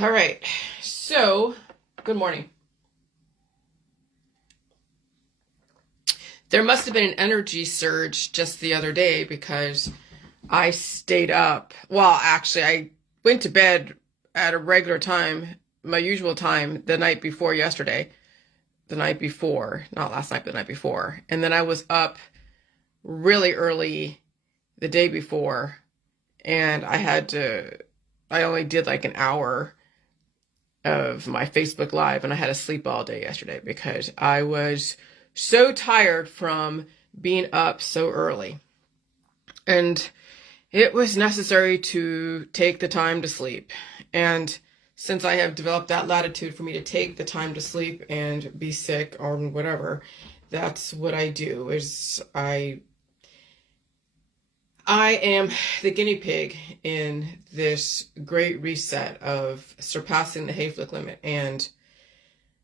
All right. So, good morning. There must have been an energy surge just the other day because I stayed up. Well, actually, I went to bed at a regular time, my usual time, the night before yesterday. The night before, not last night, but the night before. And then I was up really early the day before, and I only did like an hour of my Facebook Live, and I had to sleep all day yesterday because I was so tired from being up so early. And it was necessary to take the time to sleep. And since I have developed that latitude for me to take the time to sleep and be sick or whatever, that's what I do. I am the guinea pig in this great reset of surpassing the Hayflick limit and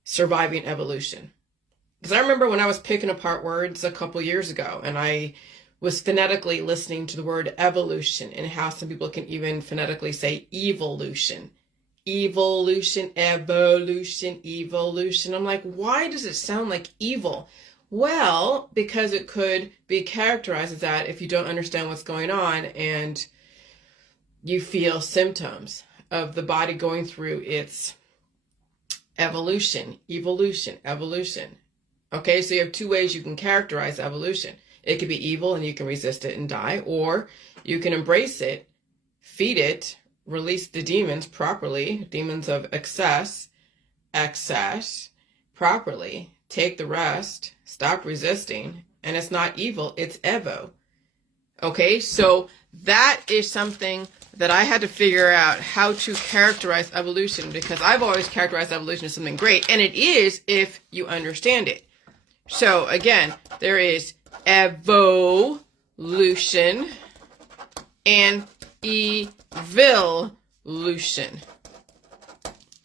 surviving evolution. Because I remember when I was picking apart words a couple years ago, and I was phonetically listening to the word evolution and how some people can even phonetically say evolution. Evolution, evolution, evolution. I'm like, why does it sound like evil? Well, because it could be characterized as that if you don't understand what's going on and you feel symptoms of the body going through its evolution, evolution, evolution. Okay, so you have two ways you can characterize evolution. It could be evil and you can resist it and die, or you can embrace it, feed it, release the demons properly, demons of excess, properly, take the rest, stop resisting, and it's not evil, it's Evo. Okay, so that is something that I had to figure out how to characterize evolution, because I've always characterized evolution as something great, and it is if you understand it. So again, there is evolution and evil-lution.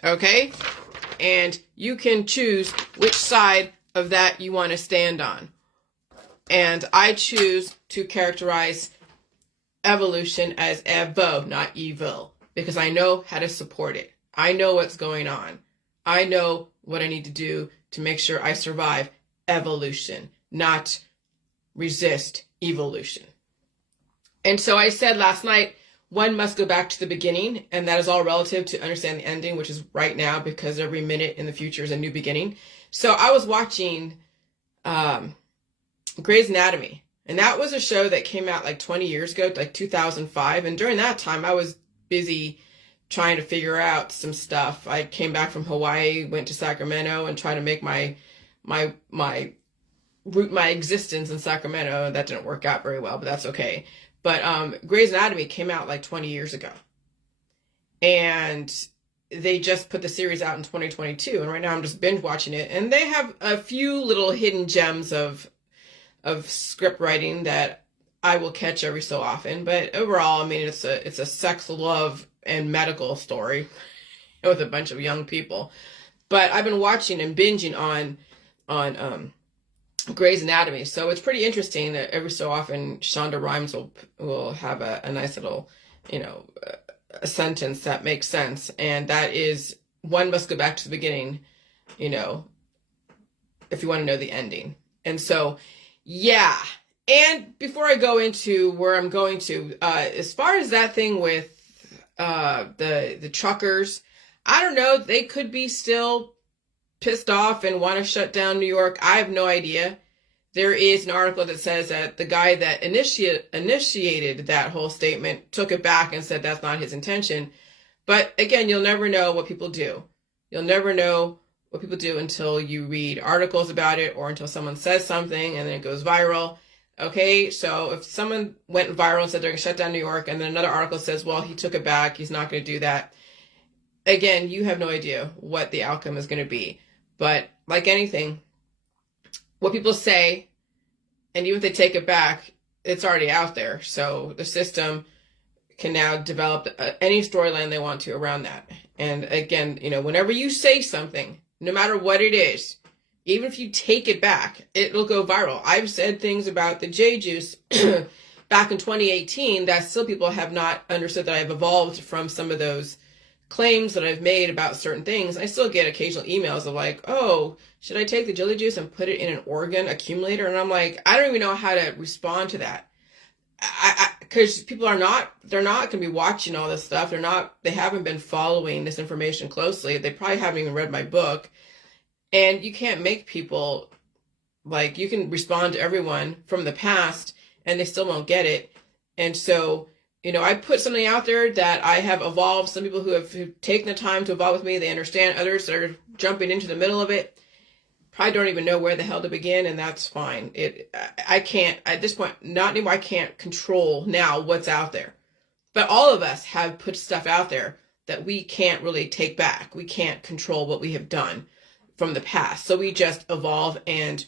Okay? And you can choose which side of that you want to stand on. And I choose to characterize evolution as evo, not evil, because I know how to support it. I know what's going on. I know what I need to do to make sure I survive evolution, not resist evolution. And so I said last night, one must go back to the beginning, and that is all relative to understand the ending, which is right now, because every minute in the future is a new beginning. So I was watching Grey's Anatomy, and that was a show that came out like 20 years ago, like 2005. And during that time, I was busy trying to figure out some stuff. I came back from Hawaii, went to Sacramento, and tried to make my root my existence in Sacramento. That didn't work out very well, but that's okay. But Grey's Anatomy came out like 20 years ago. And they just put the series out in 2022. And right now I'm just binge watching it. And they have a few little hidden gems of script writing that I will catch every so often. But overall, I mean, it's a sex, love, and medical story with a bunch of young people. But I've been watching and binging on Grey's Anatomy, so it's pretty interesting that every so often Shonda Rhimes will have a nice little, a sentence that makes sense, and that is, one must go back to the beginning, if you want to know the ending. And so, yeah. And before I go into where I'm going to, as far as that thing with the truckers, I don't know, they could be still pissed off and want to shut down New York. I have no idea. There is an article that says that the guy that initiated that whole statement took it back and said that's not his intention. But again, you'll never know what people do. You'll never know what people do until you read articles about it, or until someone says something and then it goes viral. Okay, so if someone went viral and said they're going to shut down New York, and then another article says, well, he took it back, he's not going to do that. Again, you have no idea what the outcome is going to be. But like anything, what people say, and even if they take it back, it's already out there. So the system can now develop any storyline they want to around that. And again, whenever you say something, no matter what it is, even if you take it back, it'll go viral. I've said things about the J juice back in 2018 that still people have not understood that I've evolved from some of those claims that I've made about certain things, I still get occasional emails of like, oh, should I take the jelly juice and put it in an organ accumulator? And I'm like, I don't even know how to respond to that. Because people they're not going to be watching all this stuff. They haven't been following this information closely. They probably haven't even read my book. And you can't make people, like, you can respond to everyone from the past and they still won't get it. And so, I put something out there that I have evolved. Some people who've taken the time to evolve with me, they understand. Others that are jumping into the middle of it probably don't even know where the hell to begin, and that's fine. I can't, at this point, not anymore, I can't control now what's out there. But all of us have put stuff out there that we can't really take back. We can't control what we have done from the past. So we just evolve and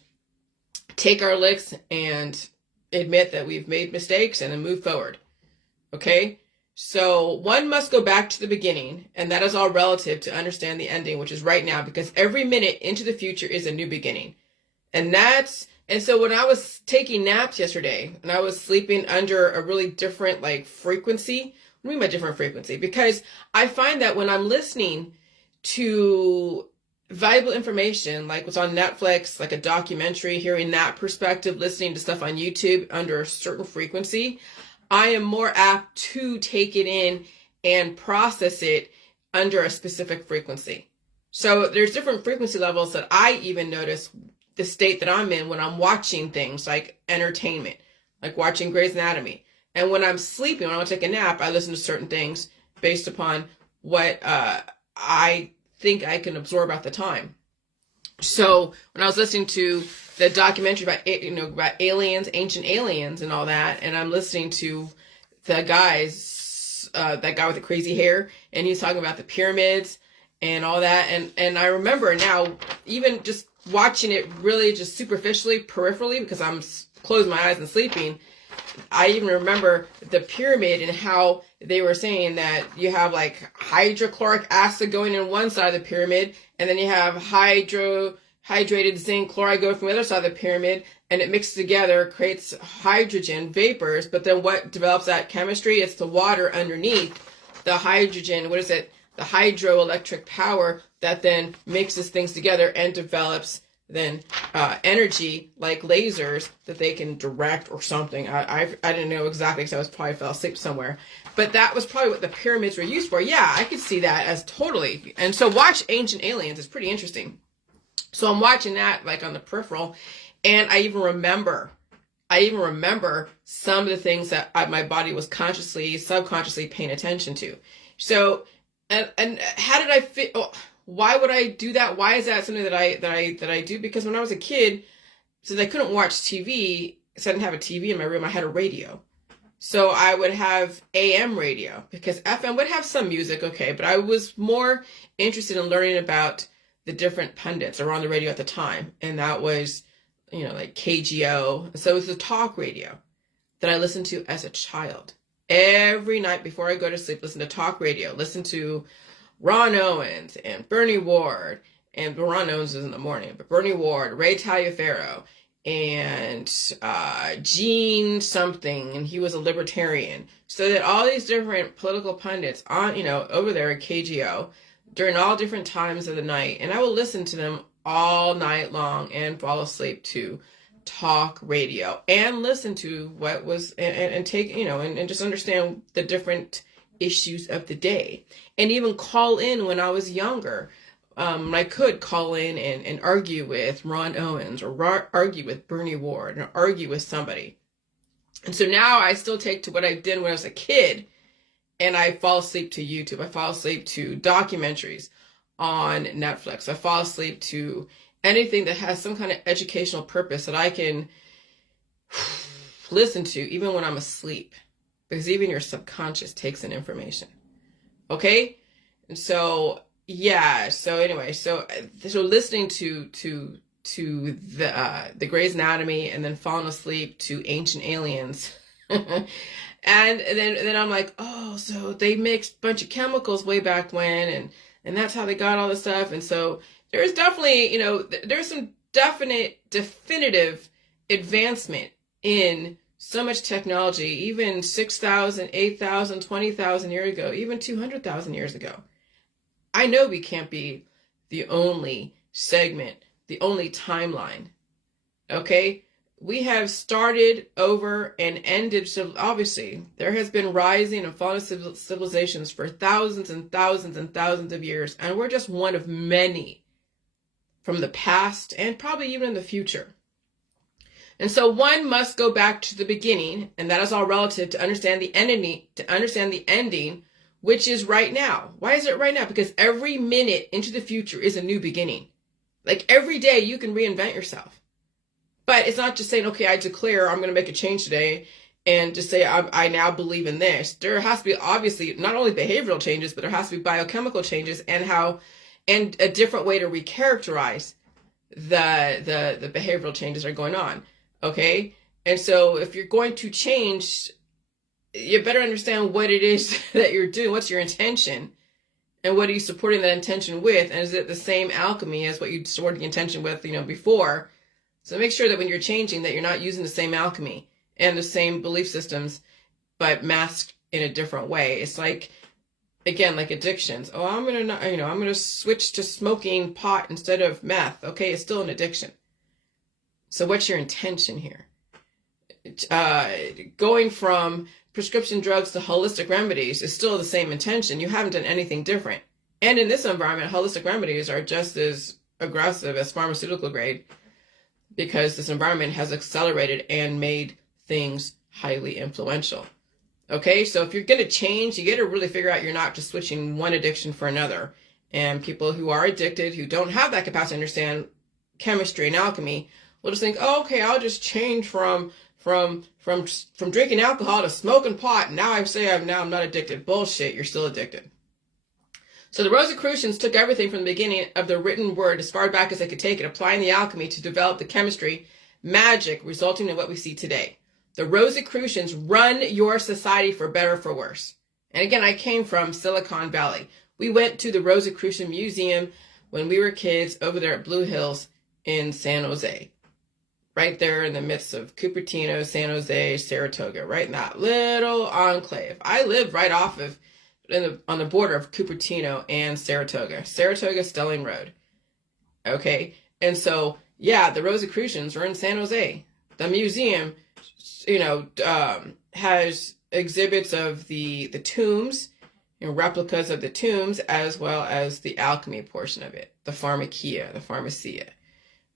take our licks and admit that we've made mistakes and then move forward. Okay? So one must go back to the beginning, and that is all relative to understand the ending, which is right now, because every minute into the future is a new beginning. And so when I was taking naps yesterday and I was sleeping under a really different frequency, what do you mean by different frequency? Because I find that when I'm listening to valuable information, like what's on Netflix, like a documentary, hearing that perspective, listening to stuff on YouTube under a certain frequency, I am more apt to take it in and process it under a specific frequency. So there's different frequency levels that I even notice the state that I'm in when I'm watching things like entertainment, like watching Grey's Anatomy. And when I'm sleeping, when I want to take a nap, I listen to certain things based upon what I think I can absorb at the time. So when I was listening to the documentary about aliens, ancient aliens and all that, and I'm listening to that guy with the crazy hair, and he's talking about the pyramids and all that, and I remember now, even just watching it really just superficially, peripherally, because I'm closing my eyes and sleeping, I even remember the pyramid and how they were saying that you have like hydrochloric acid going in one side of the pyramid, and then you have hydrated zinc chloride going from the other side of the pyramid, and it mixes together, creates hydrogen vapors. But then what develops that chemistry? It's the water underneath the hydrogen. What is it? The hydroelectric power that then mixes things together and develops then energy like lasers that they can direct or something. I didn't know exactly because I was probably fell asleep somewhere. But that was probably what the pyramids were used for. Yeah, I could see that as totally. And so watch Ancient Aliens. It's pretty interesting. So I'm watching that like on the peripheral, and I even remember some of the things that my body was subconsciously paying attention to. So, and how did I fit? Oh, why would I do that? Why is that something that I do? Because when I was a kid, since I couldn't watch TV, so I didn't have a TV in my room, I had a radio. So I would have AM radio, because FM would have some music, okay, but I was more interested in learning about the different pundits that were on the radio at the time. And that was, like KGO. So it was the talk radio that I listened to as a child. Every night before I go to sleep, listen to talk radio, listen to Ron Owens and Bernie Ward, and Ron Owens was in the morning, but Bernie Ward, Ray Taliaferro, and Gene something, and he was a libertarian. So that all these different political pundits on, over there at KGO during all different times of the night, and I will listen to them all night long and fall asleep to talk radio and listen to what was and take, and just understand the different issues of the day, and even call in when I was younger. I could call in and argue with Ron Owens or argue with Bernie Ward or argue with somebody. And so now I still take to what I did when I was a kid, and I fall asleep to YouTube. I fall asleep to documentaries on Netflix. I fall asleep to anything that has some kind of educational purpose that I can listen to even when I'm asleep, because even your subconscious takes in information. Okay? And so, yeah. So anyway, so listening to the Grey's Anatomy and then falling asleep to Ancient Aliens. And then I'm like, oh, so they mixed a bunch of chemicals way back when, and that's how they got all this stuff. And so there's definitely, there's some definitive advancement in so much technology, even 6,000, 8,000, 20,000 years ago, even 200,000 years ago. I know we can't be the only segment, the only timeline. Okay? We have started over and ended, so obviously, there has been rising and falling civilizations for thousands and thousands and thousands of years, and we're just one of many from the past and probably even in the future. And so one must go back to the beginning, and that is all relative to understand the ending, which is right now. Why is it right now? Because every minute into the future is a new beginning. Like every day you can reinvent yourself. But it's not just saying, okay, I declare I'm going to make a change today and just say I now believe in this. There has to be obviously not only behavioral changes, but there has to be biochemical changes and a different way to recharacterize the behavioral changes that are going on. Okay? And so if you're going to change, you better understand what it is that you're doing. What's your intention? And what are you supporting that intention with? And is it the same alchemy as what you supported the intention with, before? So make sure that when you're changing that you're not using the same alchemy and the same belief systems, but masked in a different way. It's like, again, like addictions. Oh, I'm going to switch to smoking pot instead of meth. Okay, it's still an addiction. So what's your intention here? Going from prescription drugs to holistic remedies is still the same intention. You haven't done anything different. And in this environment, holistic remedies are just as aggressive as pharmaceutical grade, because this environment has accelerated and made things highly influential. Okay, so if you're going to change, you got to really figure out you're not just switching one addiction for another. And people who are addicted, who don't have that capacity to understand chemistry and alchemy, will just think, oh, okay, I'll just change from drinking alcohol to smoking pot. And now I'm not addicted. Bullshit, you're still addicted. So the Rosicrucians took everything from the beginning of the written word as far back as they could take it, applying the alchemy to develop the chemistry, magic, resulting in what we see today. The Rosicrucians run your society for better or for worse. And again, I came from Silicon Valley. We went to the Rosicrucian Museum when we were kids over there at Blue Hills in San Jose. Right there in the midst of Cupertino, San Jose, Saratoga, right in that little enclave. I lived right off of on the border of Cupertino and Saratoga Stelling Road. Okay. And so, yeah, the Rosicrucians were in San Jose. The museum, has exhibits of the tombs, replicas of the tombs, as well as the alchemy portion of it, the pharmacia,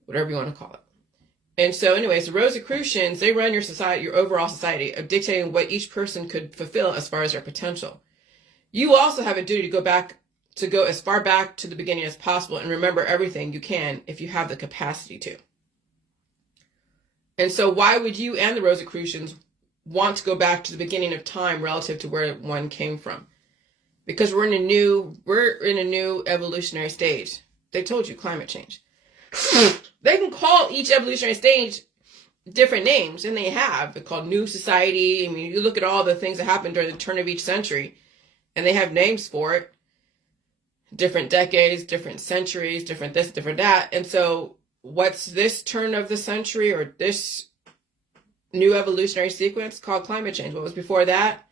whatever you want to call it. And so anyways, the Rosicrucians, they run your society, your overall society, of dictating what each person could fulfill as far as their potential. You also have a duty to go as far back to the beginning as possible and remember everything you can if you have the capacity to. And so why would you and the Rosicrucians want to go back to the beginning of time relative to where one came from? Because we're in a new evolutionary stage. They told you climate change. They can call each evolutionary stage different names, and they have. They're called New Society. I mean, you look at all the things that happened during the turn of each century, and they have names for it. Different decades, different centuries, different this, different that. And so what's this turn of the century or this new evolutionary sequence? Called climate change. What was before that?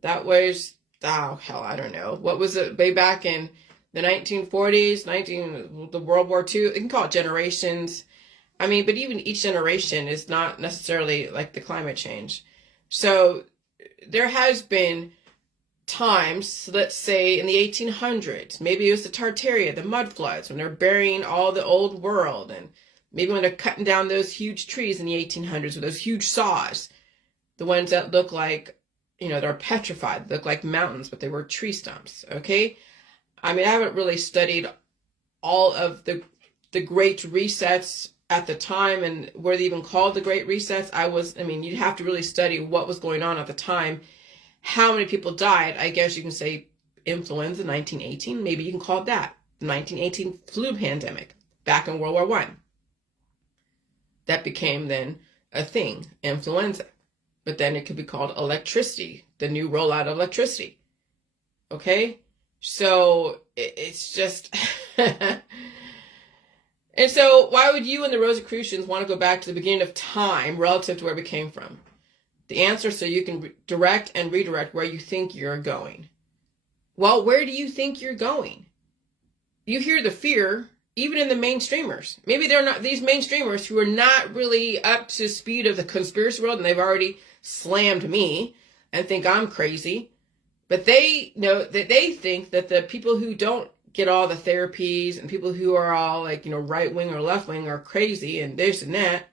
That was, I don't know. What was it way back in the 1940s, the World War II? You can call it generations. I mean, but even each generation is not necessarily like the climate change. So there has been times, let's say in the 1800s, maybe it was the Tartaria, the mud floods, when they're burying all the old world, and maybe when they're cutting down those huge trees in the 1800s with those huge saws, the ones that look like, they're petrified, they look like mountains, but they were tree stumps, okay? I mean, I haven't really studied all of the great resets at the time, and were they even called the great resets? You'd have to really study what was going on at the time. How many people died? I guess you can say influenza 1918. Maybe you can call it that. The 1918 flu pandemic back in World War I. That became then a thing, influenza. But then it could be called electricity, the new rollout of electricity. Okay? So it's just... And so why would you and the Rosicrucians want to go back to the beginning of time relative to where we came from? The answer, so you can direct and redirect where you think you're going. Well, where do you think you're going? you hear the fear even in the mainstreamers. Maybe they're not, these mainstreamers who are not really up to speed of the conspiracy world, and they've already slammed me and think I'm crazy. But they know that they think that the people who don't get all the therapies and people who are all like, right wing or left wing are crazy and this and that.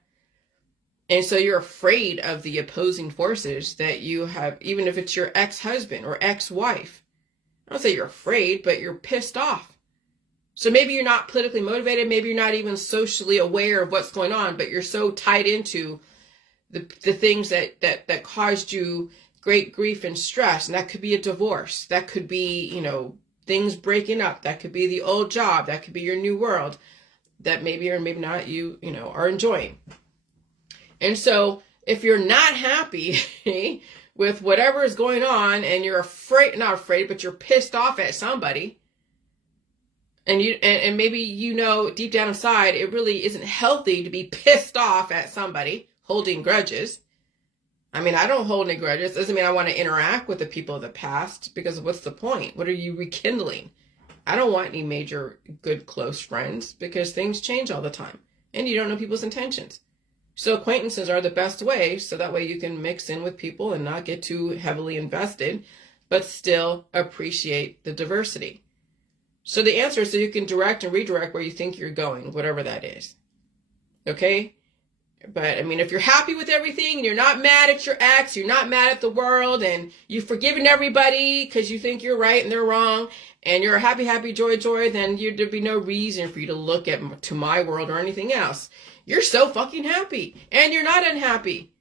And so you're afraid of the opposing forces that you have, even if it's your ex-husband or ex-wife. I don't say you're afraid, but you're pissed off. So maybe you're not politically motivated. Maybe you're not even socially aware of what's going on, but you're so tied into the things that caused you great grief and stress. And that could be a divorce. That could be, things breaking up. That could be the old job. That could be your new world that maybe or maybe not you are enjoying. And so if you're not happy with whatever is going on and you're not afraid, but you're pissed off at somebody, and maybe deep down inside it really isn't healthy to be pissed off at somebody holding grudges. I mean, I don't hold any grudges. Doesn't mean I want to interact with the people of the past, because what's the point? What are you rekindling? I don't want any major good close friends, because things change all the time and you don't know people's intentions. So acquaintances are the best way, so that way you can mix in with people and not get too heavily invested, but still appreciate the diversity. So the answer is so you can direct and redirect where you think you're going, whatever that is. Okay? But I mean, if you're happy with everything and you're not mad at your ex, you're not mad at the world, and you've forgiven everybody because you think you're right and they're wrong, and you're happy, happy, joy, joy, then there'd be no reason for you to look to my world or anything else. You're so fucking happy, and you're not unhappy.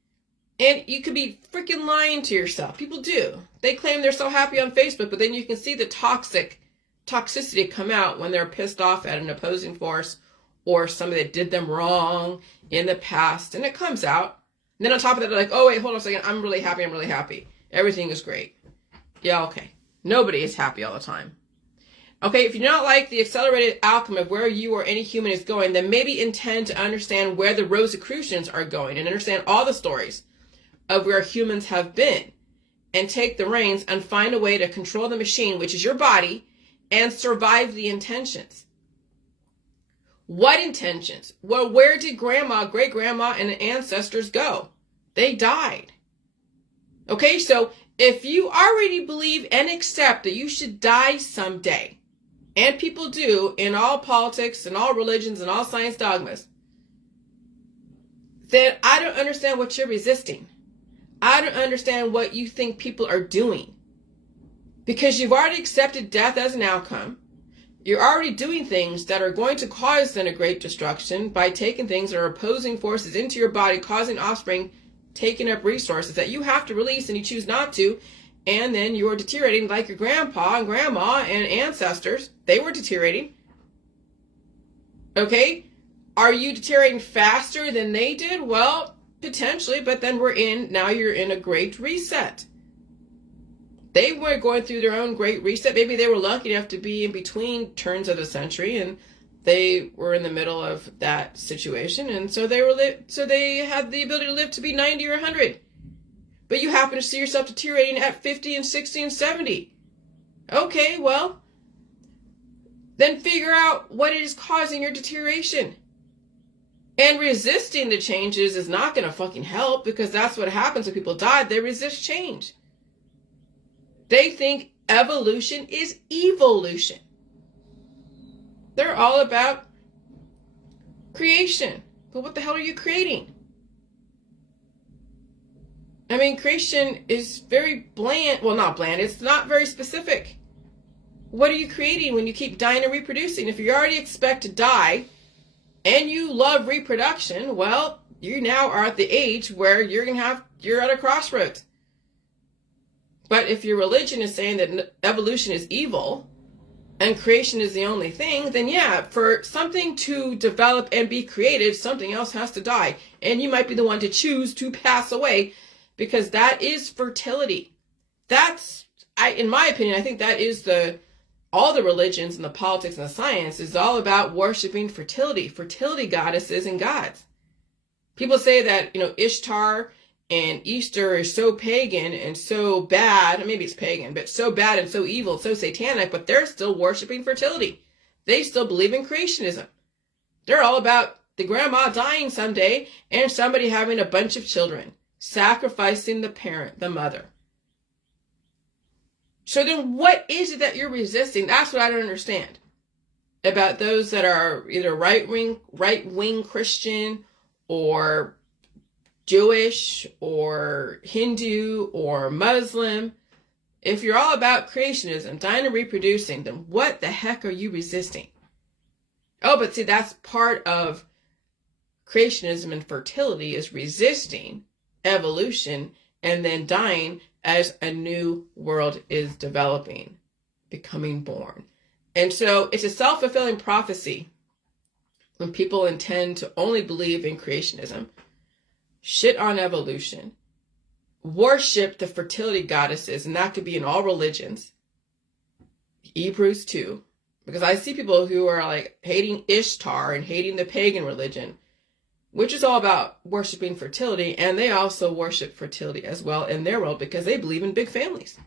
And you could be freaking lying to yourself. People do. They claim they're so happy on Facebook, but then you can see the toxicity come out when they're pissed off at an opposing force or somebody that did them wrong in the past, and it comes out. And then on top of that, they're like, oh, wait, hold on a second. I'm really happy. Everything is great. Yeah, okay. Nobody is happy all the time. Okay, if you don't like the accelerated outcome of where you or any human is going, then maybe intend to understand where the Rosicrucians are going and understand all the stories of where humans have been, and take the reins and find a way to control the machine, which is your body, and survive the intentions. What intentions? Well, where did grandma, great-grandma, and ancestors go? They died. Okay, so if you already believe and accept that you should die someday, and people do in all politics and all religions and all science dogmas, then I don't understand what you're resisting. I don't understand what you think people are doing. Because you've already accepted death as an outcome. You're already doing things that are going to cause then a great destruction by taking things that are opposing forces into your body, causing offspring, taking up resources that you have to release and you choose not to. And then you're deteriorating like your grandpa and grandma and ancestors. They were deteriorating. Okay? Are you deteriorating faster than they did? Well, potentially, but then now you're in a great reset. They were going through their own great reset. Maybe they were lucky enough to be in between turns of the century, and they were in the middle of that situation. And so they had the ability to live to be 90 or 100. But you happen to see yourself deteriorating at 50 and 60 and 70. Okay, well, then figure out what is causing your deterioration. And resisting the changes is not going to fucking help, because that's what happens when people die. They resist change. They think evolution is evolution. They're all about creation. But what the hell are you creating? I mean, creation is very bland. Well, not bland. It's not very specific. What are you creating when you keep dying and reproducing? If you already expect to die and you love reproduction, well, you now are at the age where you're at a crossroads. But if your religion is saying that evolution is evil and creation is the only thing, then yeah, for something to develop and be created, something else has to die. And you might be the one to choose to pass away, because that is fertility. In my opinion, I think that is all the religions and the politics and the science is all about worshiping fertility goddesses and gods. People say that, Ishtar and Easter is so pagan and so bad. Maybe it's pagan, but so bad and so evil, so satanic, but they're still worshiping fertility. They still believe in creationism. They're all about the grandma dying someday and somebody having a bunch of children, sacrificing the parent, the mother. So then what is it that you're resisting? That's what I don't understand about those that are either right-wing Christian or Jewish or Hindu or Muslim. If you're all about creationism, dying and reproducing, then what the heck are you resisting? Oh, but see, that's part of creationism and fertility, is resisting evolution and then dying as a new world is developing, becoming born. And so it's a self-fulfilling prophecy when people intend to only believe in creationism, shit on evolution, worship the fertility goddesses, and that could be in all religions, Hebrews too, because I see people who are like hating Ishtar and hating the pagan religion, which is all about worshiping fertility, and they also worship fertility as well in their world because they believe in big families.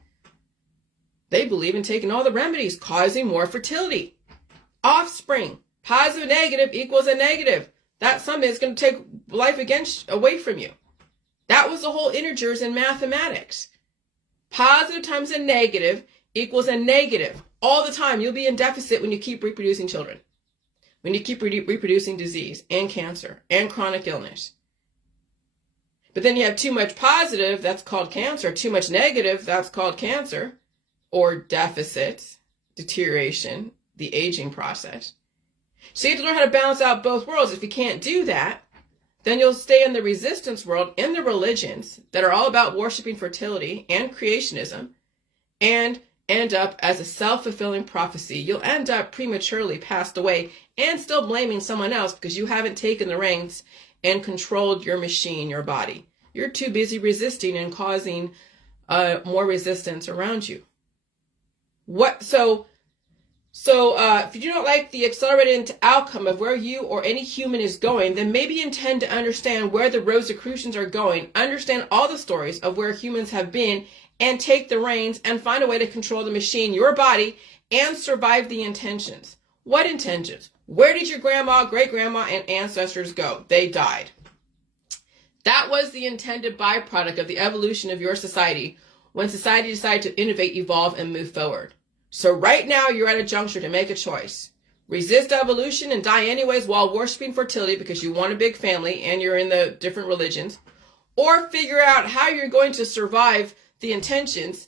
They believe in taking all the remedies, causing more fertility. Offspring, positive negative equals a negative. That's something that's going to take life away from you. That was the whole integers in mathematics. Positive times a negative equals a negative. All the time, you'll be in deficit when you keep reproducing children. When you keep reproducing disease and cancer and chronic illness. But then you have too much positive, that's called cancer. Too much negative, that's called cancer. Or deficits, deterioration, the aging process. So you have to learn how to balance out both worlds. If you can't do that, then you'll stay in the resistance world, in the religions that are all about worshiping fertility and creationism, and end up as a self-fulfilling prophecy. You'll end up prematurely passed away and still blaming someone else because you haven't taken the reins and controlled your machine, your body. You're too busy resisting and causing more resistance around you. If you do not like the accelerated outcome of where you or any human is going, then maybe intend to understand where the Rosicrucians are going, understand all the stories of where humans have been, and take the reins and find a way to control the machine, your body, and survive the intentions. What intentions? Where did your grandma, great-grandma, and ancestors go? They died. That was the intended byproduct of the evolution of your society when society decided to innovate, evolve, and move forward. So right now, you're at a juncture to make a choice. Resist evolution and die anyways while worshiping fertility because you want a big family and you're in the different religions. Or figure out how you're going to survive the intentions,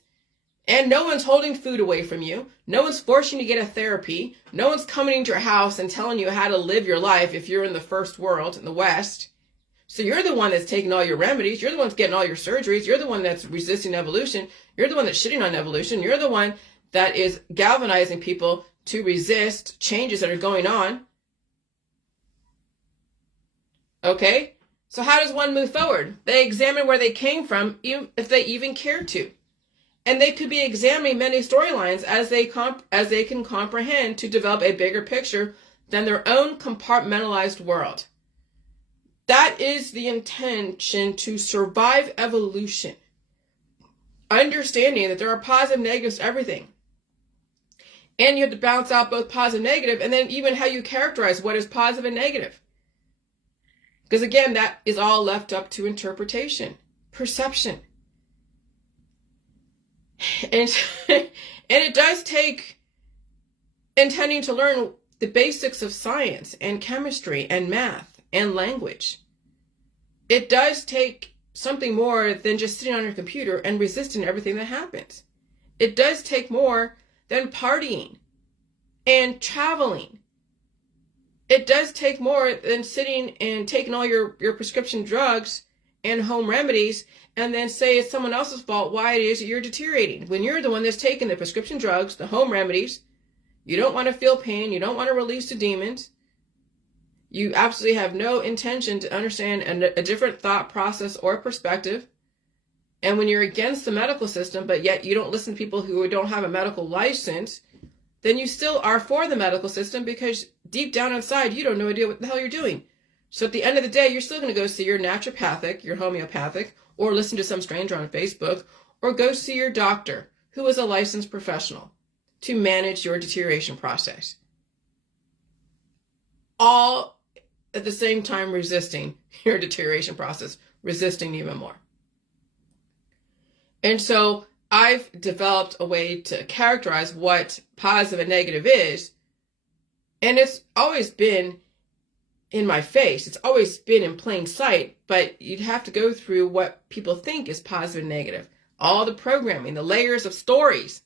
and no one's holding food away from you. No one's forcing you to get a therapy. No one's coming into your house and telling you how to live your life if you're in the first world, in the West. So you're the one that's taking all your remedies. You're the one that's getting all your surgeries. You're the one that's resisting evolution. You're the one that's shitting on evolution. You're the one that is galvanizing people to resist changes that are going on. Okay? So how does one move forward? They examine where they came from, even if they even care to. And they could be examining many storylines as they can comprehend to develop a bigger picture than their own compartmentalized world. That is the intention, to survive evolution. Understanding that there are positive and negatives to everything. And you have to balance out both positive and negative, and then even how you characterize what is positive and negative. Because again, that is all left up to interpretation, perception. And it does take intending to learn the basics of science and chemistry and math and language. It does take something more than just sitting on your computer and resisting everything that happens. It does take more than partying and traveling. It does take more than sitting and taking all your prescription drugs and home remedies and then say it's someone else's fault why it is that you're deteriorating. When you're the one that's taking the prescription drugs, the home remedies, you don't want to feel pain, you don't want to release the demons. You absolutely have no intention to understand a different thought process or perspective. And when you're against the medical system, but yet you don't listen to people who don't have a medical license, then you still are for the medical system because deep down inside, you don't know idea what the hell you're doing. So at the end of the day, you're still going to go see your naturopathic, your homeopathic, or listen to some stranger on Facebook, or go see your doctor who is a licensed professional to manage your deterioration process. all at the same time resisting your deterioration process, resisting even more. And so I've developed a way to characterize what positive and negative is. And it's always been in my face. It's always been in plain sight, but you'd have to go through what people think is positive and negative. All the programming, the layers of stories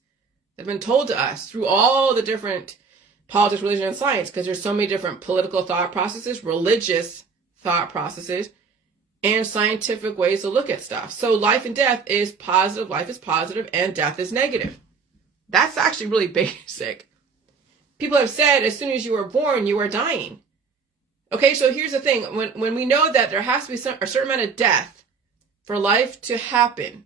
that have been told to us through all the different politics, religion, and science, because there's so many different political thought processes, religious thought processes, and scientific ways to look at stuff. So life and death is positive, and death is negative. That's actually really basic. People have said as soon as you are born, you are dying. Okay, so here's the thing. When we know that there has to be a certain amount of death for life to happen,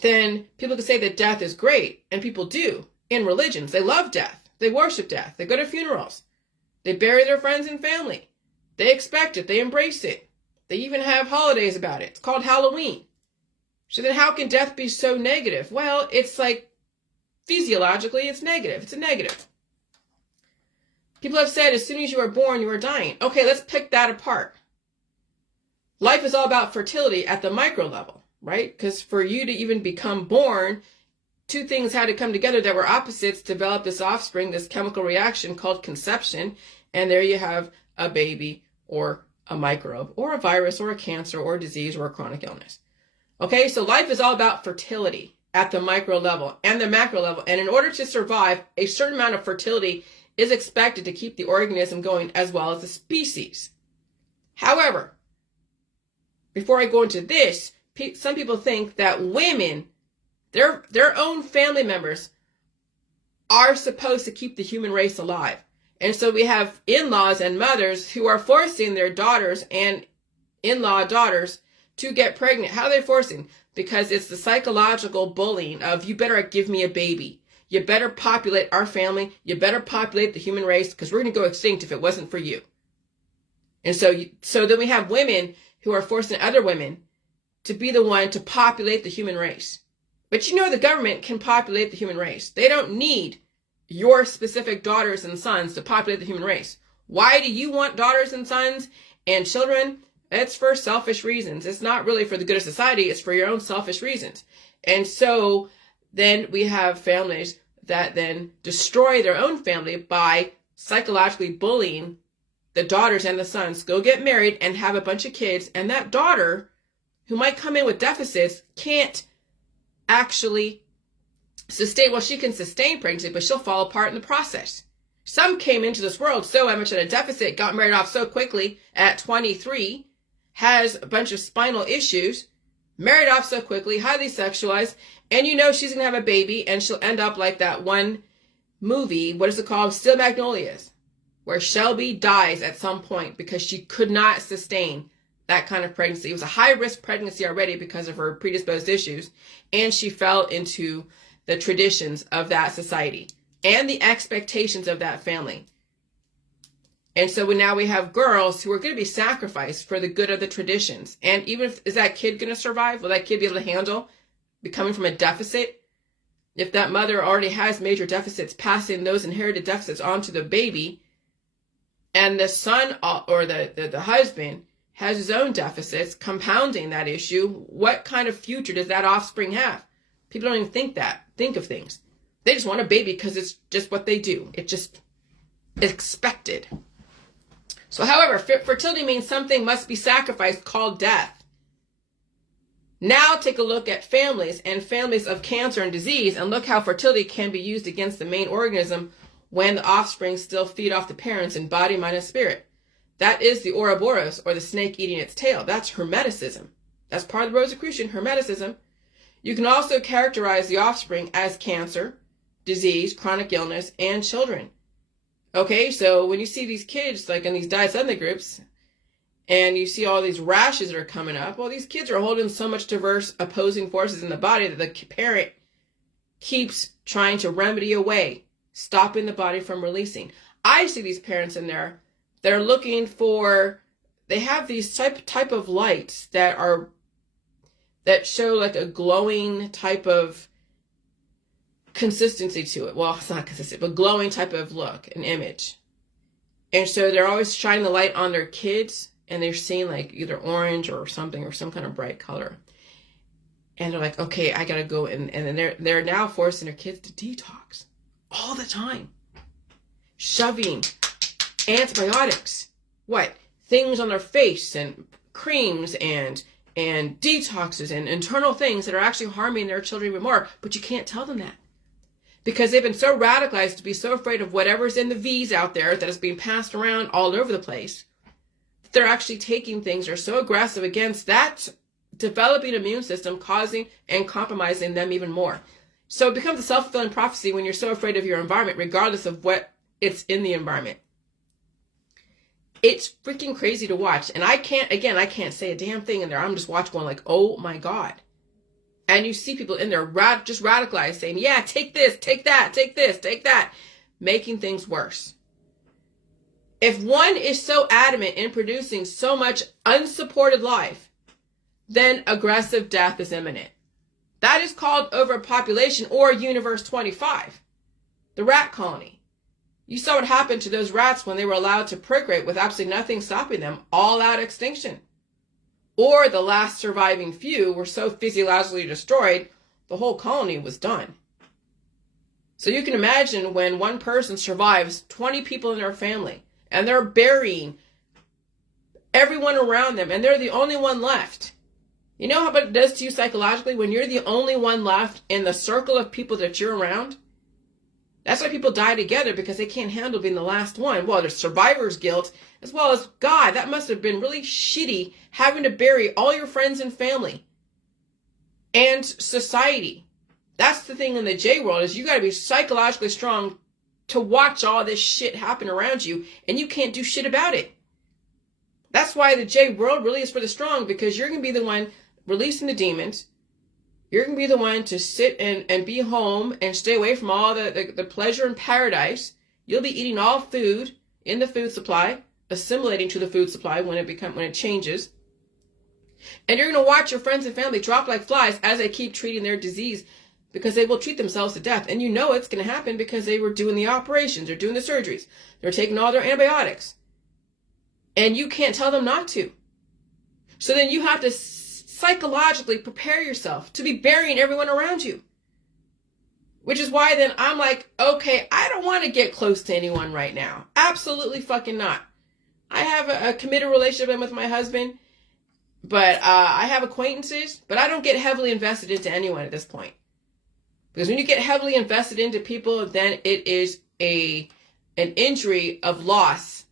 then people can say that death is great, and people do. In religions, they love death. They worship death. They go to funerals. They bury their friends and family. They expect it. They embrace it. They even have holidays about it. It's called Halloween. So then how can death be so negative? Well, it's like physiologically, it's negative. It's a negative. People have said as soon as you are born, you are dying. Okay, let's pick that apart. Life is all about fertility at the micro level, right? Because for you to even become born, two things had to come together that were opposites, develop this offspring, this chemical reaction called conception. And there you have a baby or a microbe or a virus or a cancer or a disease or a chronic illness. Okay, so life is all about fertility at the micro level and the macro level. And in order to survive, a certain amount of fertility is expected to keep the organism going as well as the species. However, before I go into this, some people think that women, their own family members, are supposed to keep the human race alive. And so we have in-laws and mothers who are forcing their daughters and in-law daughters to get pregnant. How are they forcing? Because it's the psychological bullying of, you better give me a baby. You better populate our family. You better populate the human race, because we're going to go extinct if it wasn't for you. And so then we have women who are forcing other women to be the one to populate the human race. But you know the government can populate the human race. They don't need your specific daughters and sons to populate the human race. Why do you want daughters and sons and children? It's for selfish reasons. It's not really for the good of society. It's for your own selfish reasons. And so then we have families that then destroy their own family by psychologically bullying the daughters and the sons. Go get married and have a bunch of kids. And that daughter, who might come in with deficits, can't actually sustain, well, she can sustain pregnancy, but she'll fall apart in the process. Some came into this world so much at a deficit, got married off so quickly at 23, has a bunch of spinal issues, married off so quickly, highly sexualized, and you know she's going to have a baby, and she'll end up like that one movie, what is it called? Steel Magnolias, where Shelby dies at some point because she could not sustain that kind of pregnancy. It was a high-risk pregnancy already because of her predisposed issues, and she fell into the traditions of that society and the expectations of that family. And so now we have girls who are going to be sacrificed for the good of the traditions. And even if, is that kid going to survive? Will that kid be able to handle becoming from a deficit? If that mother already has major deficits, passing those inherited deficits onto the baby, and the son or the husband has his own deficits, compounding that issue, what kind of future does that offspring have? People don't even think of things. They just want a baby because it's just what they do. It's just expected. So, however, fertility means something must be sacrificed, called death. Now take a look at families and families of cancer and disease, and look how fertility can be used against the main organism when the offspring still feed off the parents in body, mind, and spirit. That is the Ouroboros, or the snake eating its tail. That's hermeticism. That's part of the Rosicrucian, hermeticism. You can also characterize the offspring as cancer, disease, chronic illness, and children. Okay, so when you see these kids, like in these diet-friendly groups, and you see all these rashes that are coming up, well, these kids are holding so much diverse opposing forces in the body that the parent keeps trying to remedy away, stopping the body from releasing. I see these parents in there, they're looking for, they have these type of lights that show like a glowing type of consistency to it. Well, it's not consistent, but glowing type of look, an image. And so they're always shining the light on their kids, and they're seeing like either orange or something or some kind of bright color. And they're like, okay, I gotta go. And then they're now forcing their kids to detox all the time. Shoving antibiotics, things on their face and creams and detoxes and internal things that are actually harming their children even more. But you can't tell them that, because they've been so radicalized to be so afraid of whatever's in the V's out there that is being passed around all over the place. They're actually taking things that are so aggressive against that developing immune system, causing and compromising them even more. So it becomes a self-fulfilling prophecy when you're so afraid of your environment, regardless of what it's in the environment. It's freaking crazy to watch. And I can't say a damn thing in there. I'm just watching going like, oh my God. And you see people in there just radicalized saying, yeah, take this, take that, take this, take that, making things worse. If one is so adamant in producing so much unsupported life, then aggressive death is imminent. That is called overpopulation, or Universe 25, the rat colony. You saw what happened to those rats when they were allowed to procreate with absolutely nothing stopping them, all out extinction. Or the last surviving few were so physiologically destroyed, the whole colony was done. So you can imagine when one person survives 20 people in their family, and they're burying everyone around them, and they're the only one left. You know how what it does to you psychologically when you're the only one left in the circle of people that you're around? That's why people die together, because they can't handle being the last one. Well, there's survivor's guilt, as well as, God, that must have been really shitty having to bury all your friends and family and society. That's the thing in the J world, is you got to be psychologically strong to watch all this shit happen around you, and you can't do shit about it. That's why the J world really is for the strong, because you're going to be the one releasing the demons. You're going to be the one to sit and be home and stay away from all the pleasure and paradise. You'll be eating all food in the food supply, assimilating to the food supply when it changes. And you're going to watch your friends and family drop like flies as they keep treating their disease, because they will treat themselves to death. And you know it's going to happen because they were doing the operations, they're doing the surgeries, they're taking all their antibiotics. And you can't tell them not to. So then you have to psychologically prepare yourself to be burying everyone around you. Which is why then I'm like, okay, I don't want to get close to anyone right now. Absolutely fucking not. I have a committed relationship with my husband, but I have acquaintances, but I don't get heavily invested into anyone at this point. Because when you get heavily invested into people, then it is an injury of loss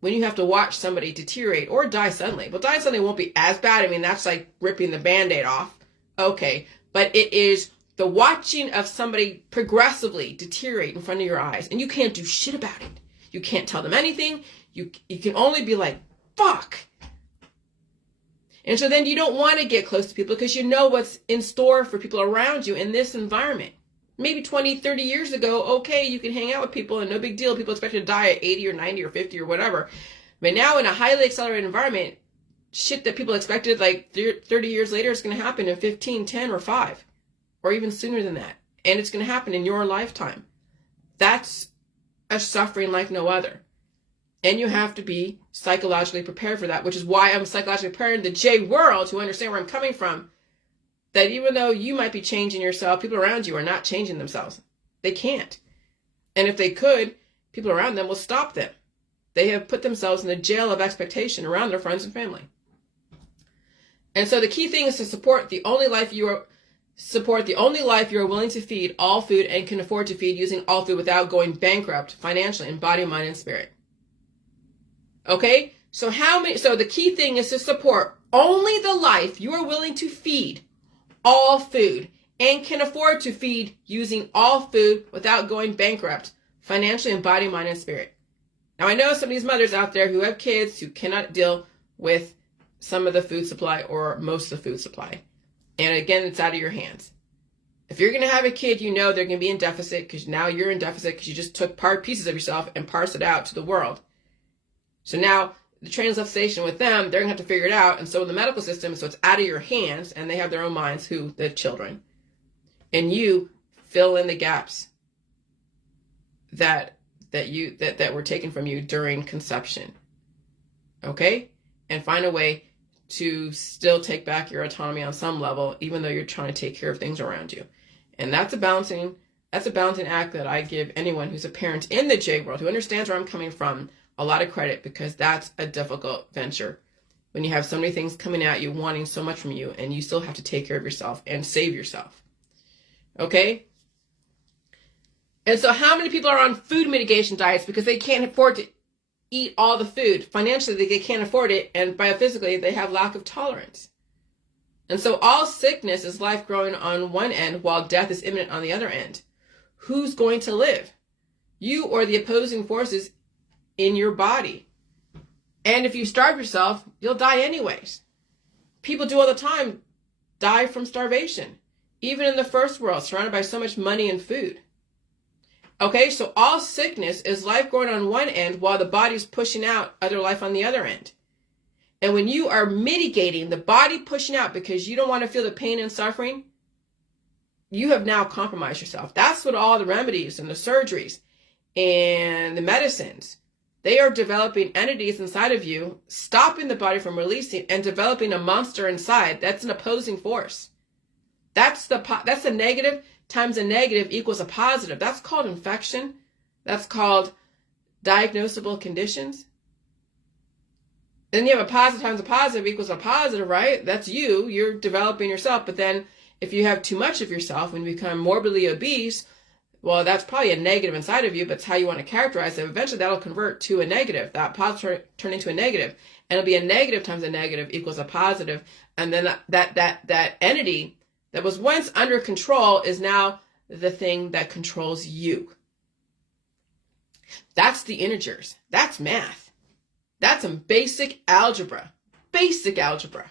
when you have to watch somebody deteriorate or die suddenly. But dying suddenly won't be as bad. I mean, that's like ripping the Band-Aid off. Okay. But it is the watching of somebody progressively deteriorate in front of your eyes. And you can't do shit about it. You can't tell them anything. You can only be like, fuck. And so then you don't want to get close to people, because you know what's in store for people around you in this environment. Maybe 20, 30 years ago, okay, you can hang out with people and no big deal. People expect to die at 80 or 90 or 50 or whatever. But now in a highly accelerated environment, shit that people expected like 30 years later is going to happen in 15, 10, or 5. Or even sooner than that. And it's going to happen in your lifetime. That's a suffering like no other. And you have to be psychologically prepared for that, which is why I'm psychologically preparing the J world to understand where I'm coming from. That even though you might be changing yourself, people around you are not changing themselves. They can't. And if they could, people around them will stop them. They have put themselves in the jail of expectation around their friends and family. And so the key thing is to support the only life you are willing to feed all food and can afford to feed, using all food without going bankrupt financially in body, mind, and spirit. Okay? So the key thing is to support only the life you are willing to feed all food and can afford to feed, using all food without going bankrupt financially in body, mind, and spirit. Now, I know some of these mothers out there who have kids who cannot deal with some of the food supply or most of the food supply. And again, it's out of your hands. If you're going to have a kid, you know they're going to be in deficit, because now you're in deficit because you just took pieces of yourself and parsed it out to the world. So now the train's left station with them, they're going to have to figure it out. And so in the medical system, so it's out of your hands, and they have their own minds, the children. And you fill in the gaps that that were taken from you during conception. Okay? And find a way to still take back your autonomy on some level, even though you're trying to take care of things around you. And that's a balancing act that I give anyone who's a parent in the J world who understands where I'm coming from a lot of credit, because that's a difficult venture when you have so many things coming at you wanting so much from you, and you still have to take care of yourself and save yourself. Okay? And so how many people are on food mitigation diets because they can't afford to eat all the food? Financially, they can't afford it, and biophysically, they have lack of tolerance. And so all sickness is life growing on one end while death is imminent on the other end. Who's going to live? You or the opposing forces in your body? And if you starve yourself, you'll die anyways. People do all the time die from starvation, even in the first world, surrounded by so much money and food. Okay, so all sickness is life growing on one end while the body's pushing out other life on the other end. And when you are mitigating the body pushing out because you don't want to feel the pain and suffering, you have now compromised yourself. That's what all the remedies and the surgeries and the medicines, they are developing entities inside of you, stopping the body from releasing and developing a monster inside. That's an opposing force. That's a negative times a negative equals a positive. That's called infection. That's called diagnosable conditions. Then you have a positive times a positive equals a positive, right? That's you. You're developing yourself. But then if you have too much of yourself and you become morbidly obese, well, that's probably a negative inside of you, but it's how you want to characterize it. Eventually that'll convert to a negative. That positive turn into a negative. And it'll be a negative times a negative equals a positive. And then that entity that was once under control is now the thing that controls you. That's the integers. That's math. That's some basic algebra. Basic algebra.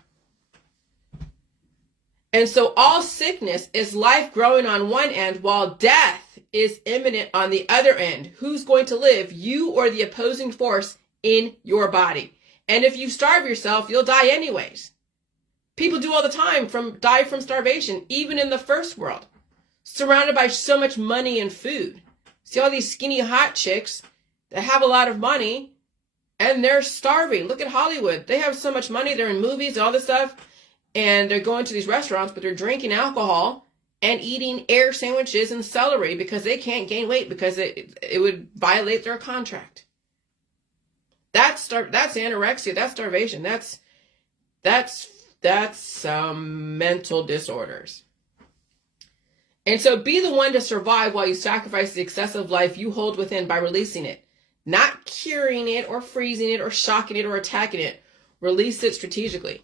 And so all sickness is life growing on one end while death is imminent on the other end. Who's going to live? You or the opposing force in your body? And if you starve yourself, you'll die anyways. People do all the time die from starvation, even in the first world, surrounded by so much money and food. See all these skinny hot chicks that have a lot of money and they're starving. Look at Hollywood. They have so much money. They're in movies and all this stuff. And they're going to these restaurants, but they're drinking alcohol and eating air sandwiches and celery because they can't gain weight because it would violate their contract. That's anorexia. That's starvation. That's mental disorders. And so be the one to survive while you sacrifice the excessive life you hold within by releasing it. Not curing it or freezing it or shocking it or attacking it. Release it strategically.